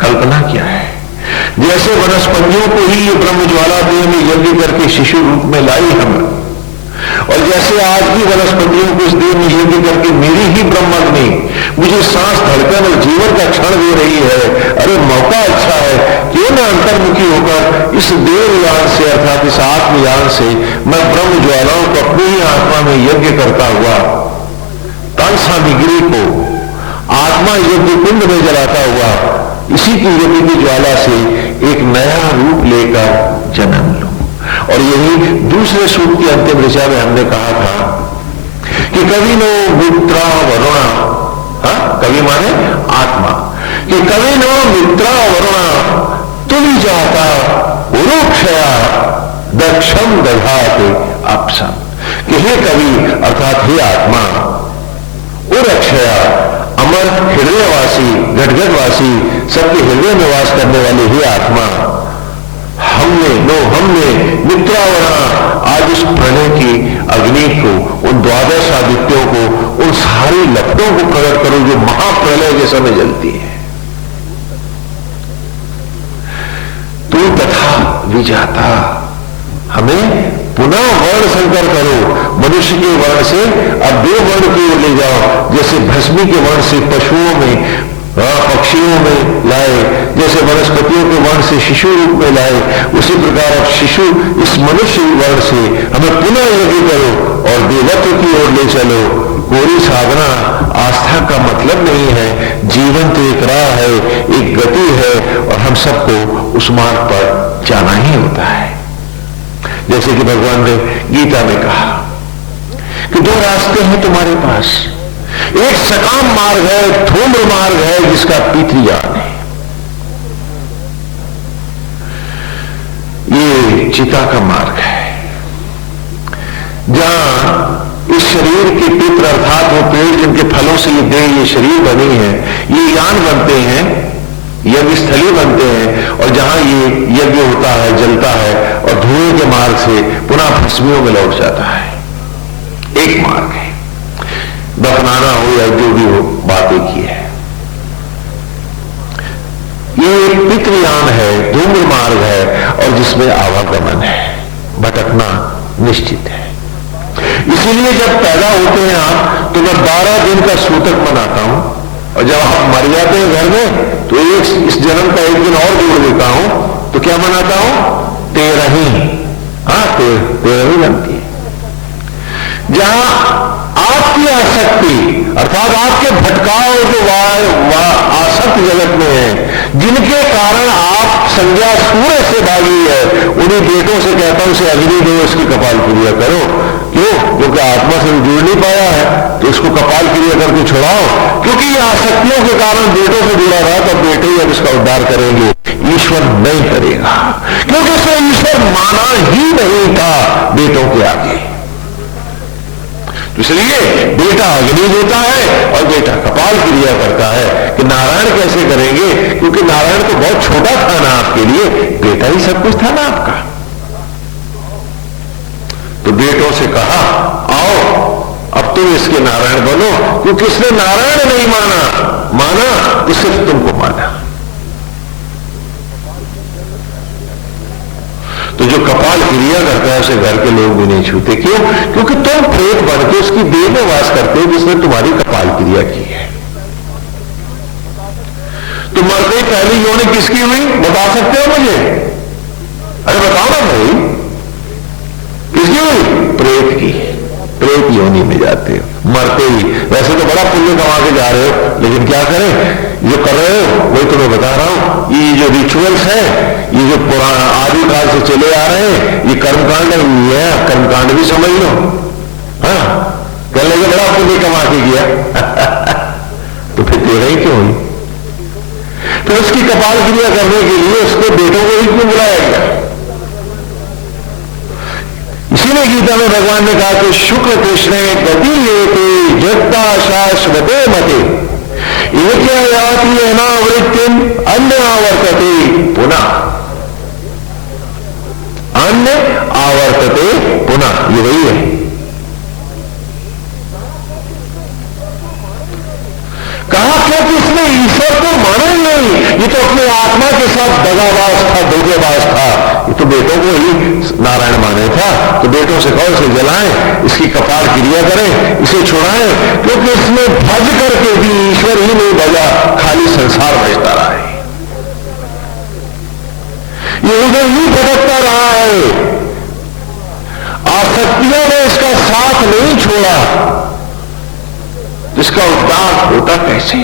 कल्पना क्या है, जैसे वनस्पतियों को ही ये ब्रह्म ज्वाला देह में यज्ञ करके शिशु रूप में लाई हम, और जैसे आज भी वनस्पतियों को इस देह में यज्ञ करके मेरी ही ब्रह्माग्नि मुझे सांस, धड़कन और जीवन का क्षण दे रही है। अरे मौका अच्छा है, क्यों ना अंतर्मुखी होकर इस देवयान से, अर्थात इस आत्मयान से मैं ब्रह्म ज्वालाओं को अपनी ही आत्मा में यज्ञ करता हुआ, तन सामग्री को आत्मा यज्ञ कुंड में जलाता हुआ, इसी की यज्ञ की ज्वाला से एक नया रूप लेकर जन्म लूं। और यही दूसरे सूत्र की अंतिम ऋचा में हमने कहा था कि कवि नो मित्रा वरुणा, कवि माने आत्मा, कि कवि नो मित्रा वरुणा तुम जाता उरुक्षया दक्षम दधाते अपसम। कि हे कवि अर्थात हे आत्मा, उरक्षया अमर हृदयवासी, घटघटवासी, सबके हृदय में वास करने वाले हे आत्मा, हमने मित्रावरणा आज उस प्रलय की अग्नि को, उन द्वादश आदित्यों को, उन सारी लपटों को प्रकट करो जो महाप्रलय के समय जलती है। तू तथा विजाता, हमें पुनः वर्ण संकर करो। मनुष्य के वर्ण से अब दो वर्ण की ओर ले जाओ, जैसे भस्मी के वर्ण से पशुओं में, पक्षियों में लाए, जैसे वनस्पतियों के वर्ण से शिशु रूप में लाए, उसी प्रकार अब शिशु इस मनुष्य वर्ण से हमें पुनः यज्ञ करो और देवत्व की ओर ले चलो। कोई साधना आस्था का मतलब नहीं है, जीवन तो एक राह है, एक गति है, और हम सबको उस मार्ग पर जाना ही होता है। जैसे कि भगवान ने गीता में कहा कि दो रास्ते हैं तुम्हारे पास, एक सकाम मार्ग है, धूम्र मार्ग है जिसका पितृयान है, ये चिता का मार्ग है, जहां इस शरीर के पितृ अर्थात वो पेड़ जिनके फलों से ये देह, ये शरीर बनी है, ये यान बनते हैं, यज्ञ स्थली बनते हैं, और जहां ये यज्ञ होता है, जलता है, और धुएं के मार्ग से पुनः भस्मियों में लौट जाता है। एक मार्ग है, दफनाना हो या जो भी हो, बात एक ही है। ये एक पितृयान है, धूम्र मार्ग है, और जिसमें आवागमन है, भटकना निश्चित है। इसीलिए जब पैदा होते हैं आप, तो मैं 12 दिन का सूतक मनाता हूं, और जब आप मर जाते हैं घर में, तो इस जन्म का एक दिन और जोड़ देता हूं, तो क्या मनाता हूं? 13 बनती है। जहां आपकी आसक्ति अर्थात आपके भटकाव जो आसक्त जगत में है, जिनके कारण आप संज्ञा सूर्य से भागी है, उन्हीं बेटों से कहता हूं, उसे अग्नि दो, इसकी कपाल क्रिया करो। क्यों? क्योंकि आत्मा से जुड़ नहीं पाया है, तो इसको कपाल क्रिया करके छुड़ाओ। क्योंकि ये आसक्तियों के कारण बेटों से जुड़ा रहा, तो बेटे ही अब इसका उद्धार करेंगे, ईश्वर नहीं करेगा, क्योंकि उसे ईश्वर माना ही नहीं था बेटों के आगे। इसलिए बेटा अग्नि देता है और बेटा कपाल क्रिया करता है। कि नारायण कैसे करेंगे? क्योंकि नारायण तो बहुत छोटा था ना आपके लिए, बेटा ही सब कुछ था ना आपका। तो बेटों से कहा, आओ अब तुम इसके नारायण बनो, क्योंकि इसने नारायण नहीं माना तो सिर्फ तुमको माना। तो जो कपाल क्रिया करता है उसे घर के लोग भी नहीं छूते। क्यों? क्योंकि तुम प्रेत बन के उसकी देह में वास करते हो जिसने तुम्हारी कपाल क्रिया की है। तो मरते ही पहली योनि किसकी हुई, बता सकते हो मुझे? अरे बताओ ना भाई, किसकी हुई? प्रेत की। प्रेत योनि में जाते हो मरते ही। वैसे तो बड़ा पुण्य कमा के जा रहे हो, लेकिन क्या करें, जो कर रहे हो वही तुम्हें बता रहा हूं। ये जो रिचुअल्स है, ये जो पुराना आदिकाल से चले आ रहे हैं, ये कर्मकांड है, कर्मकांड भी समझ लो। हाँ, कह लगे बड़ा पुण्य कमा के गया तो फिर तेरा ही क्यों हुई? तो उसकी कपाल क्रिया करने के लिए उसको बेटों को ही क्यों बुलाया गया? इसीलिए गीता में भगवान ने कहा कि शुक्ल कृष्ण गति लेते जगता शाश्वते मते एक याति अनावृत्तिम अन्य आवर्तते पुनः, अन्य आवर्तते पुनः, ये वही है। कहा क्योंकि इसने ईश्वर को माना ही नहीं, ये तो अपने आत्मा के साथ दगाबाज था, धोखेबाज था। ये तो बेटों को ही नारायण माने था। तो बेटों से कहो इसे जलाएं, इसकी कपाल क्रिया करें, इसे छुड़ाएं, क्योंकि इसने भज करके भी ईश्वर ही नहीं भजा, खाली संसार भजता रहा है, ये उधर ही भटकता रहा है। आसक्तियों ने इसका साथ नहीं छोड़ा, जिसका उद्धार होता कैसे?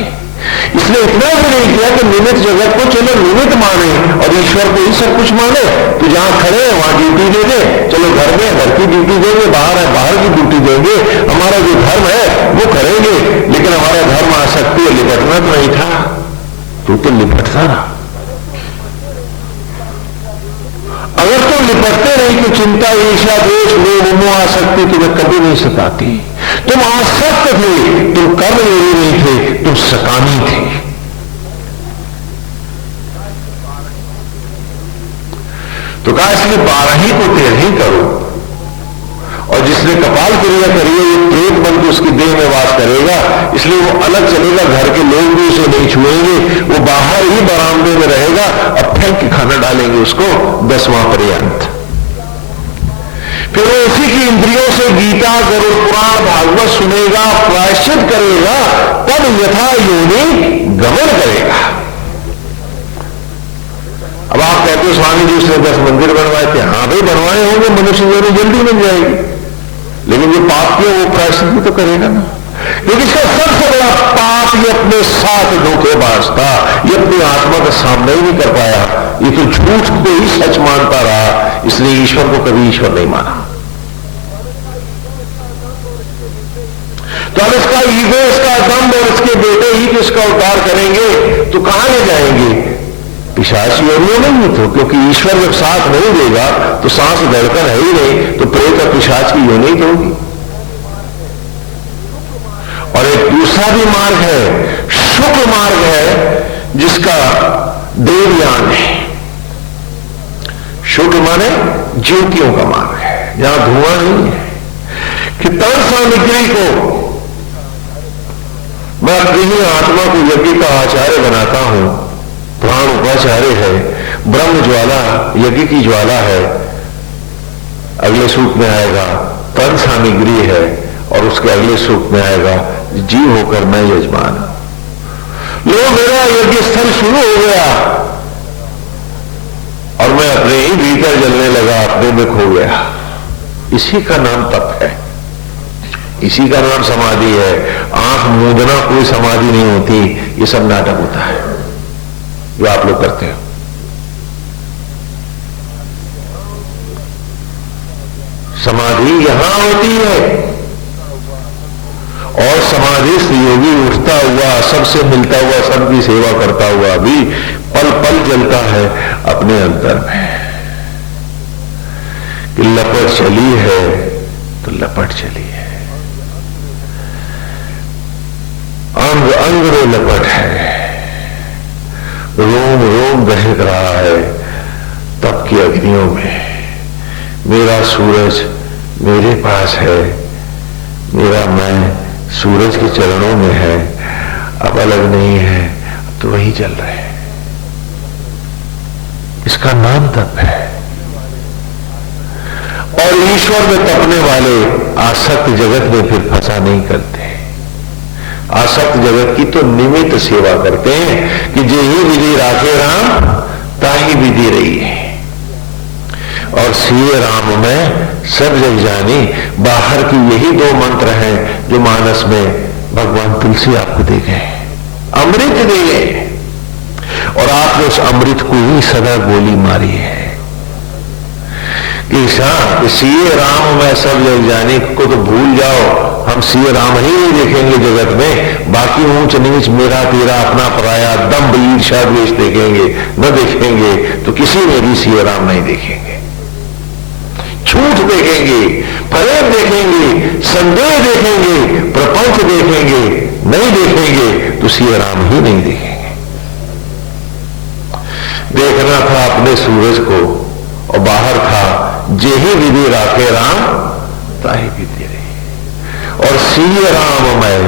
इसने इतना भी नहीं किया कि निमित्त जगत को चलो निमित्त माने और ईश्वर को ही सब कुछ माने। तो जहां खड़े हैं वहां ड्यूटी दे दे, चलो घर में घर की ड्यूटी देंगे, बाहर है बाहर की ड्यूटी देंगे, हमारा जो धर्म है वो करेंगे। लेकिन हमारा धर्म आसक्ति और लिपटना तो नहीं था, तो लिपटता रहा। अगर तुम लिपटते नहीं तो चिंता, ईर्ष्या, द्वेष, लोभ, मोह, आसक्ति तुम्हें कभी नहीं सताती। तुम आसक्त थे, तुम कर्मयोगी नहीं थे, तुम सकामी थे। तो कहा इसलिए 12 ही को 13 ही करो। उसने कपाल क्रिया करी है, ये प्रेत बन के उसकी देह में वास करेगा, इसलिए वो अलग चलेगा, घर के लोग भी उसे नहीं छुएंगे, वो बाहर ही बरामदे में रहेगा, अब फेंक के खाना डालेंगे उसको 10वां पर्यंत। फिर वो उसी की इंद्रियों से गीता, गरुड़ पुराण, भागवत सुनेगा, प्रायश्चित करेगा, तब यथा योनि गमन करेगा। अब आप कहते हो स्वामी जी उसने 10 मंदिर बनवाए थे। हाँ भाई बनवाए होंगे, मनुष्य योनि जल्दी बन जाएगी, लेकिन जो पाप किया वो प्रायश्चित भी तो करेगा ना। क्योंकि इसका सबसे बड़ा पाप ये अपने साथ धोखेबाज था, ये अपनी आत्मा का सामना ही नहीं कर पाया, ये तो झूठ को ही सच मानता रहा, इसलिए ईश्वर को कभी ईश्वर नहीं माना। तो अब इसका ईगो, इसका दम्भ और इसके बेटे ही तो इसका उद्धार करेंगे, तो कहां ले जाएंगे? पिशाच योनियों में ही तो, क्योंकि ईश्वर जब साथ नहीं देगा तो सांस धड़कन है ही नहीं, तो प्रेत और पिशाच की योनि तो होगी। और एक दूसरा भी मार्ग है, शुक्र मार्ग है, जिसका देवयान है। शुक्र माने ज्योतियों का मार्ग है, जहां धुआं नहीं है। कि तन सामग्री को मैं अपनी ही आत्मा को यज्ञ का आचार्य बनाता हूं, प्राण उपाचार्य है, ब्रह्म ज्वाला यज्ञ की ज्वाला है। अगले सूक्त में आएगा तन सामग्री है, और उसके अगले सूक्त में आएगा जीव होकर मैं यजमान। लो मेरा यज्ञ स्थल शुरू हो गया और मैं अपने ही भीतर जलने लगा, अपने में खो गया। इसी का नाम तप है, इसी का नाम समाधि है। आंख मूंदना कोई समाधि नहीं होती, ये सब नाटक होता है जो आप लोग करते हो। समाधि यहां होती है, और समाधिस्थ योगी उठता हुआ, सबसे मिलता हुआ, सबकी सेवा करता हुआ भी पल पल जलता है अपने अंतर में कि लपट चली है तो लपट चली है, अंग अंग में लपट है, रोम रोम दहक रहा है तप की अग्नियों में। मेरा सूरज मेरे पास है, मेरा मैं सूरज के चरणों में है, अब अलग नहीं है, अब तो वही चल रहे हैं। इसका नाम तप है। और ईश्वर में तपने वाले आसक्त जगत में फिर फंसा नहीं करते। आसक्त जगत की तो निमित्त सेवा करते हैं कि जे ही विधि राखे राम ताही विधि रही है। और सीए राम में सब जग जानी, बाहर की यही 2 मंत्र हैं जो मानस में भगवान तुलसी आपको दे गए, अमृत दे गए, और आपने उस अमृत को ही सदा गोली मारी है कि सीए राम में सब जग जानी को तो भूल जाओ, हम सीए राम ही नहीं देखेंगे जगत में, बाकी ऊंच नीच मेरा तेरा अपना पराया दंभ ईर्ष्या द्वेष देखेंगे, न देखेंगे तो किसी में भी सीए राम नहीं देखेंगे। झूठ देखेंगे, प्रेम देखेंगे, संदेह देखेंगे, प्रपंच देखेंगे, नहीं देखेंगे तो सीए राम ही नहीं देखेंगे। देखना था अपने सूरज को, और बाहर था जे ही विधि राखे राम ताही विधि रही, और सीए राम मैं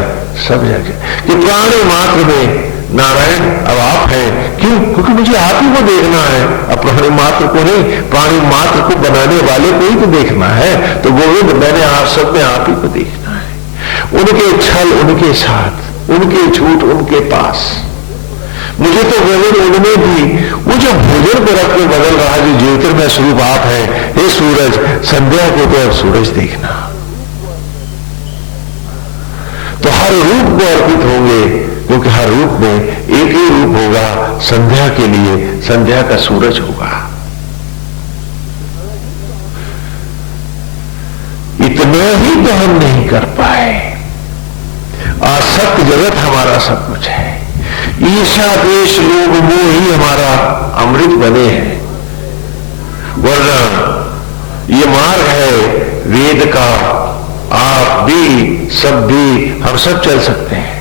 सब जगह कि प्राणी मात्र में नारायण अब आप हैं। क्यों? क्योंकि मुझे आप ही को देखना है, अब प्राणी मात्र को नहीं, प्राणी मात्र को बनाने वाले को ही तो देखना है। तो गोविंद मैंने आप सब में आप ही को देखना है, उनके छल उनके साथ, उनके झूठ उनके पास। मुझे तो गोविंद उनमें भी वो जो भोजन को रख के बदल रहा है, जो ज्योतिर्मय स्वरूप आप है, हे सूरज, संध्या को तो अब सूरज देखना, तो हर रूप को अर्पित होंगे, क्योंकि हर रूप में एक ही रूप होगा, संध्या के लिए संध्या का सूरज होगा। इतना ही तो हम नहीं कर पाए। आसक्त जगत हमारा सब कुछ है, ईर्ष्या द्वेष लोभ मोह ही हमारा अमृत बने हैं, वरना ये मार्ग है वेद का, आप भी सब भी हम सब चल सकते हैं।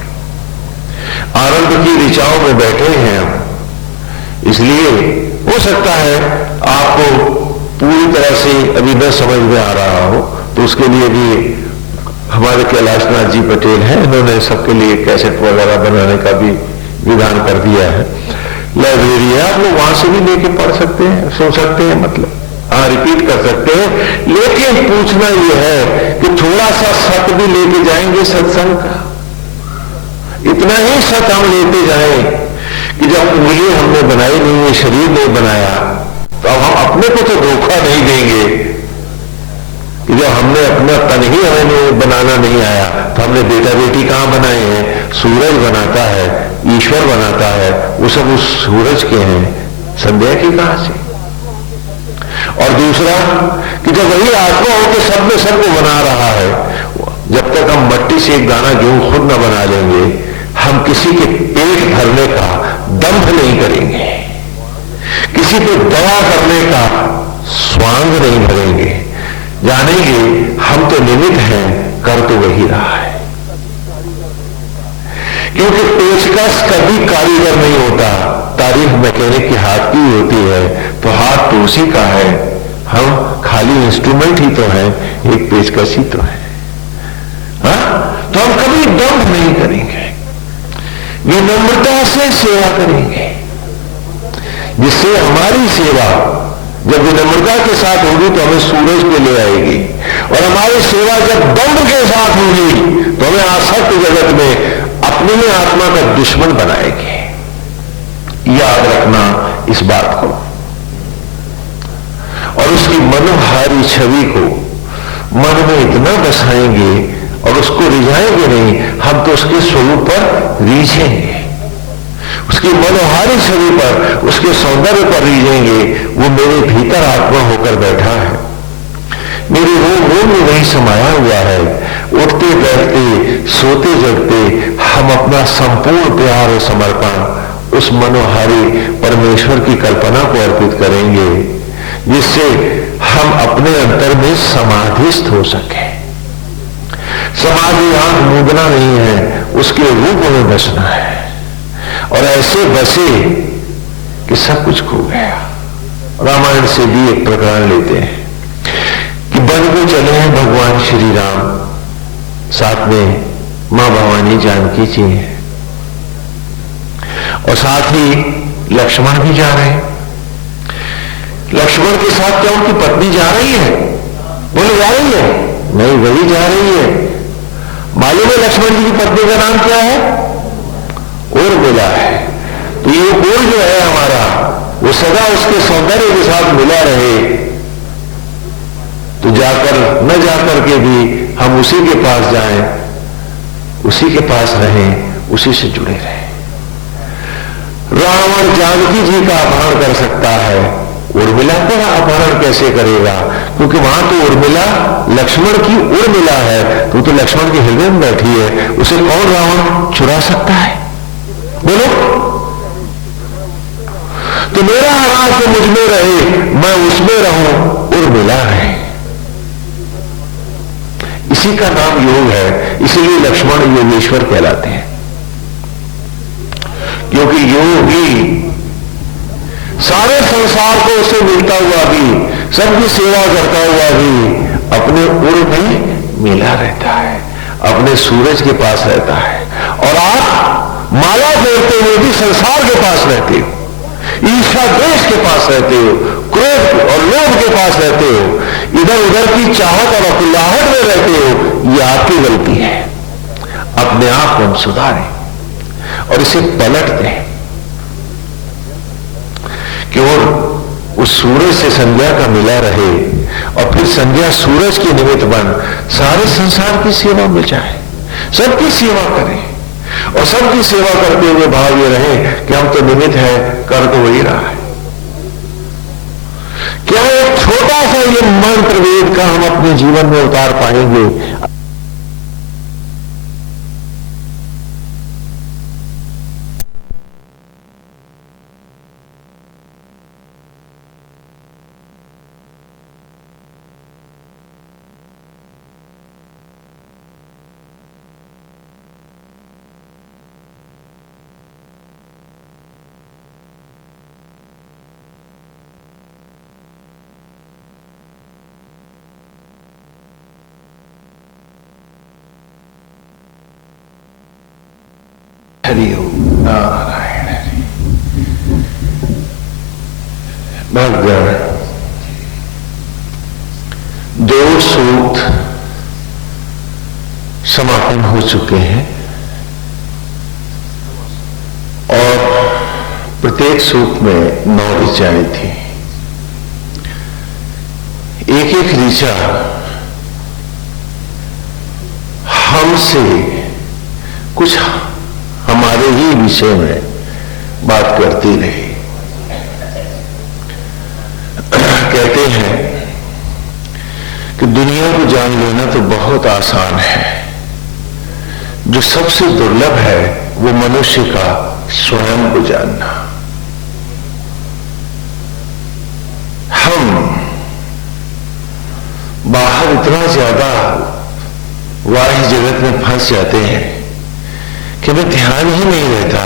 आनंद की ऋचाओं में बैठे हैं हम, इसलिए हो सकता है आपको पूरी तरह से अभी न समझ में आ रहा हो तो उसके लिए भी हमारे कैलाशनाथ जी पटेल हैं, इन्होंने सबके लिए कैसेट वगैरह बनाने का भी विधान कर दिया है। लाइब्रेरी है, आप लोग वहां से भी लेके पढ़ सकते हैं, सुन सकते हैं, मतलब हाँ रिपीट कर सकते हैं। लेकिन पूछना यह है कि थोड़ा सा सत भी लेके जाएंगे सत्संग का। इतना ही सत हम लेते जाएं कि जब उंगली हमने बनाई नहीं है, शरीर नहीं बनाया, तो अब हम अपने को तो धोखा नहीं देंगे कि जब हमने अपना तन ही हमें बनाना नहीं आया तो हमने बेटा बेटी कहां बनाए हैं। सूरज बनाता है, ईश्वर बनाता है, वो सब उस सूरज के हैं, संदेह की कहां से। और दूसरा कि जब वही आत्मा हो के सब में सबको बना रहा है, जब तक हम मट्टी से एक दाना गेहूं खुद न बना लेंगे, हम किसी के पेट भरने का दंभ नहीं करेंगे, किसी पे दया करने का स्वांग नहीं भरेंगे। जानेंगे हम तो निमित्त हैं, कर तो वही रहा है। क्योंकि पेचकस कभी कारीगर नहीं होता, तारीफ मैकेनिक के हाथ की होती है, तो हाथ तो उसी का है, हम खाली इंस्ट्रूमेंट ही तो है, एक पेचकस ही तो है। तो हम कभी दंभ नहीं करेंगे, विनम्रता से सेवा करेंगे, जिससे हमारी सेवा जब विनम्रता के साथ होगी तो हमें सूरज पे ले आएगी, और हमारी सेवा जब दंभ के साथ होगी तो हमें आसक्त जगत में अपने में आत्मा का दुश्मन बनाएगी। याद रखना इस बात को, और उसकी मनोहारी छवि को मन में इतना बसाएंगे और उसको रिझाएंगे नहीं, हम तो उसके स्वरूप पर रीझेंगे, उसकी मनोहारी छवि पर, उसके सौंदर्य पर रीझेंगे। वो मेरे भीतर आत्मा होकर बैठा है, मेरे रोम में वही समाया हुआ है। उठते बैठते सोते जगते हम अपना संपूर्ण प्यार और समर्पण उस मनोहारी परमेश्वर की कल्पना को अर्पित करेंगे, जिससे हम अपने अंतर में समाधिस्थ हो सके। समाधि आंख मूंदना नहीं है, उसके रूप में बसना है, और ऐसे बसे कि सब कुछ खो गया। रामायण से भी एक प्रकरण लेते हैं कि वन को चले हैं भगवान श्री राम, साथ में मां भवानी जानकी जी हैं, और साथ ही लक्ष्मण भी जा रहे हैं। लक्ष्मण के साथ क्या उनकी पत्नी जा रही है? बोले जा रही है? नहीं, वही जा रही है। मालूम है लक्ष्मण जी की पत्नी का नाम क्या है? उर्मिला है। तो ये उर जो है हमारा, वो सदा उसके सौंदर्य के साथ मिला रहे, तो जाकर न जाकर के भी हम उसी के पास जाएं, उसी के पास रहें, उसी से जुड़े रहें। रावण जानकी जी का अपहरण कर सकता है, उर्मिला का अपहरण कैसे करेगा? क्योंकि वहां तो उर्मिला लक्ष्मण की उर्मिला है, तो लक्ष्मण के हृदय में बैठी है, उसे कौन रावण चुरा सकता है? बोलो। तो मेरा आवाज तो मुझ में रहे, मैं उसमें रहूं, उर्मिला है। इसी का नाम योग है, इसीलिए लक्ष्मण योगेश्वर कहलाते हैं, क्योंकि योगी सारे संसार को उससे मिलता हुआ भी, सबकी सेवा करता हुआ भी अपने उर में मिला रहता है, अपने सूरज के पास रहता है। और आप माला फेरते हुए भी संसार के पास रहते हो, ईर्ष्या द्वेष के पास रहते हो, क्रोध और लोभ के पास रहते हो, इधर उधर की चाहत और अकुलाहट में रहते हो। ये आपकी गलती है, अपने आप को हम सुधारें और इसे पलट दें कि और उस सूरज से संध्या का मिला रहे, और फिर संध्या सूरज के निमित्त बन सारे संसार की सेवा में जाए, सबकी सेवा करें, और सबकी सेवा करते हुए भाव ये रहे कि हम तो निमित्त है, कर तो वही रहा है। क्या एक छोटा सा ये मंत्र वेद का हम अपने जीवन में उतार पाएंगे? चुके हैं और प्रत्येक सूक्त में 9 ऋचाएं थी। एक एक ऋचा हमसे कुछ हमारे ही विषय में बात करती रही। कहते हैं कि दुनिया को जान लेना तो बहुत आसान है, जो सबसे दुर्लभ है वो मनुष्य का स्वयं को जानना। हम बाहर इतना ज्यादा बाह्य जगत में फंस जाते हैं कि हमें ध्यान ही नहीं रहता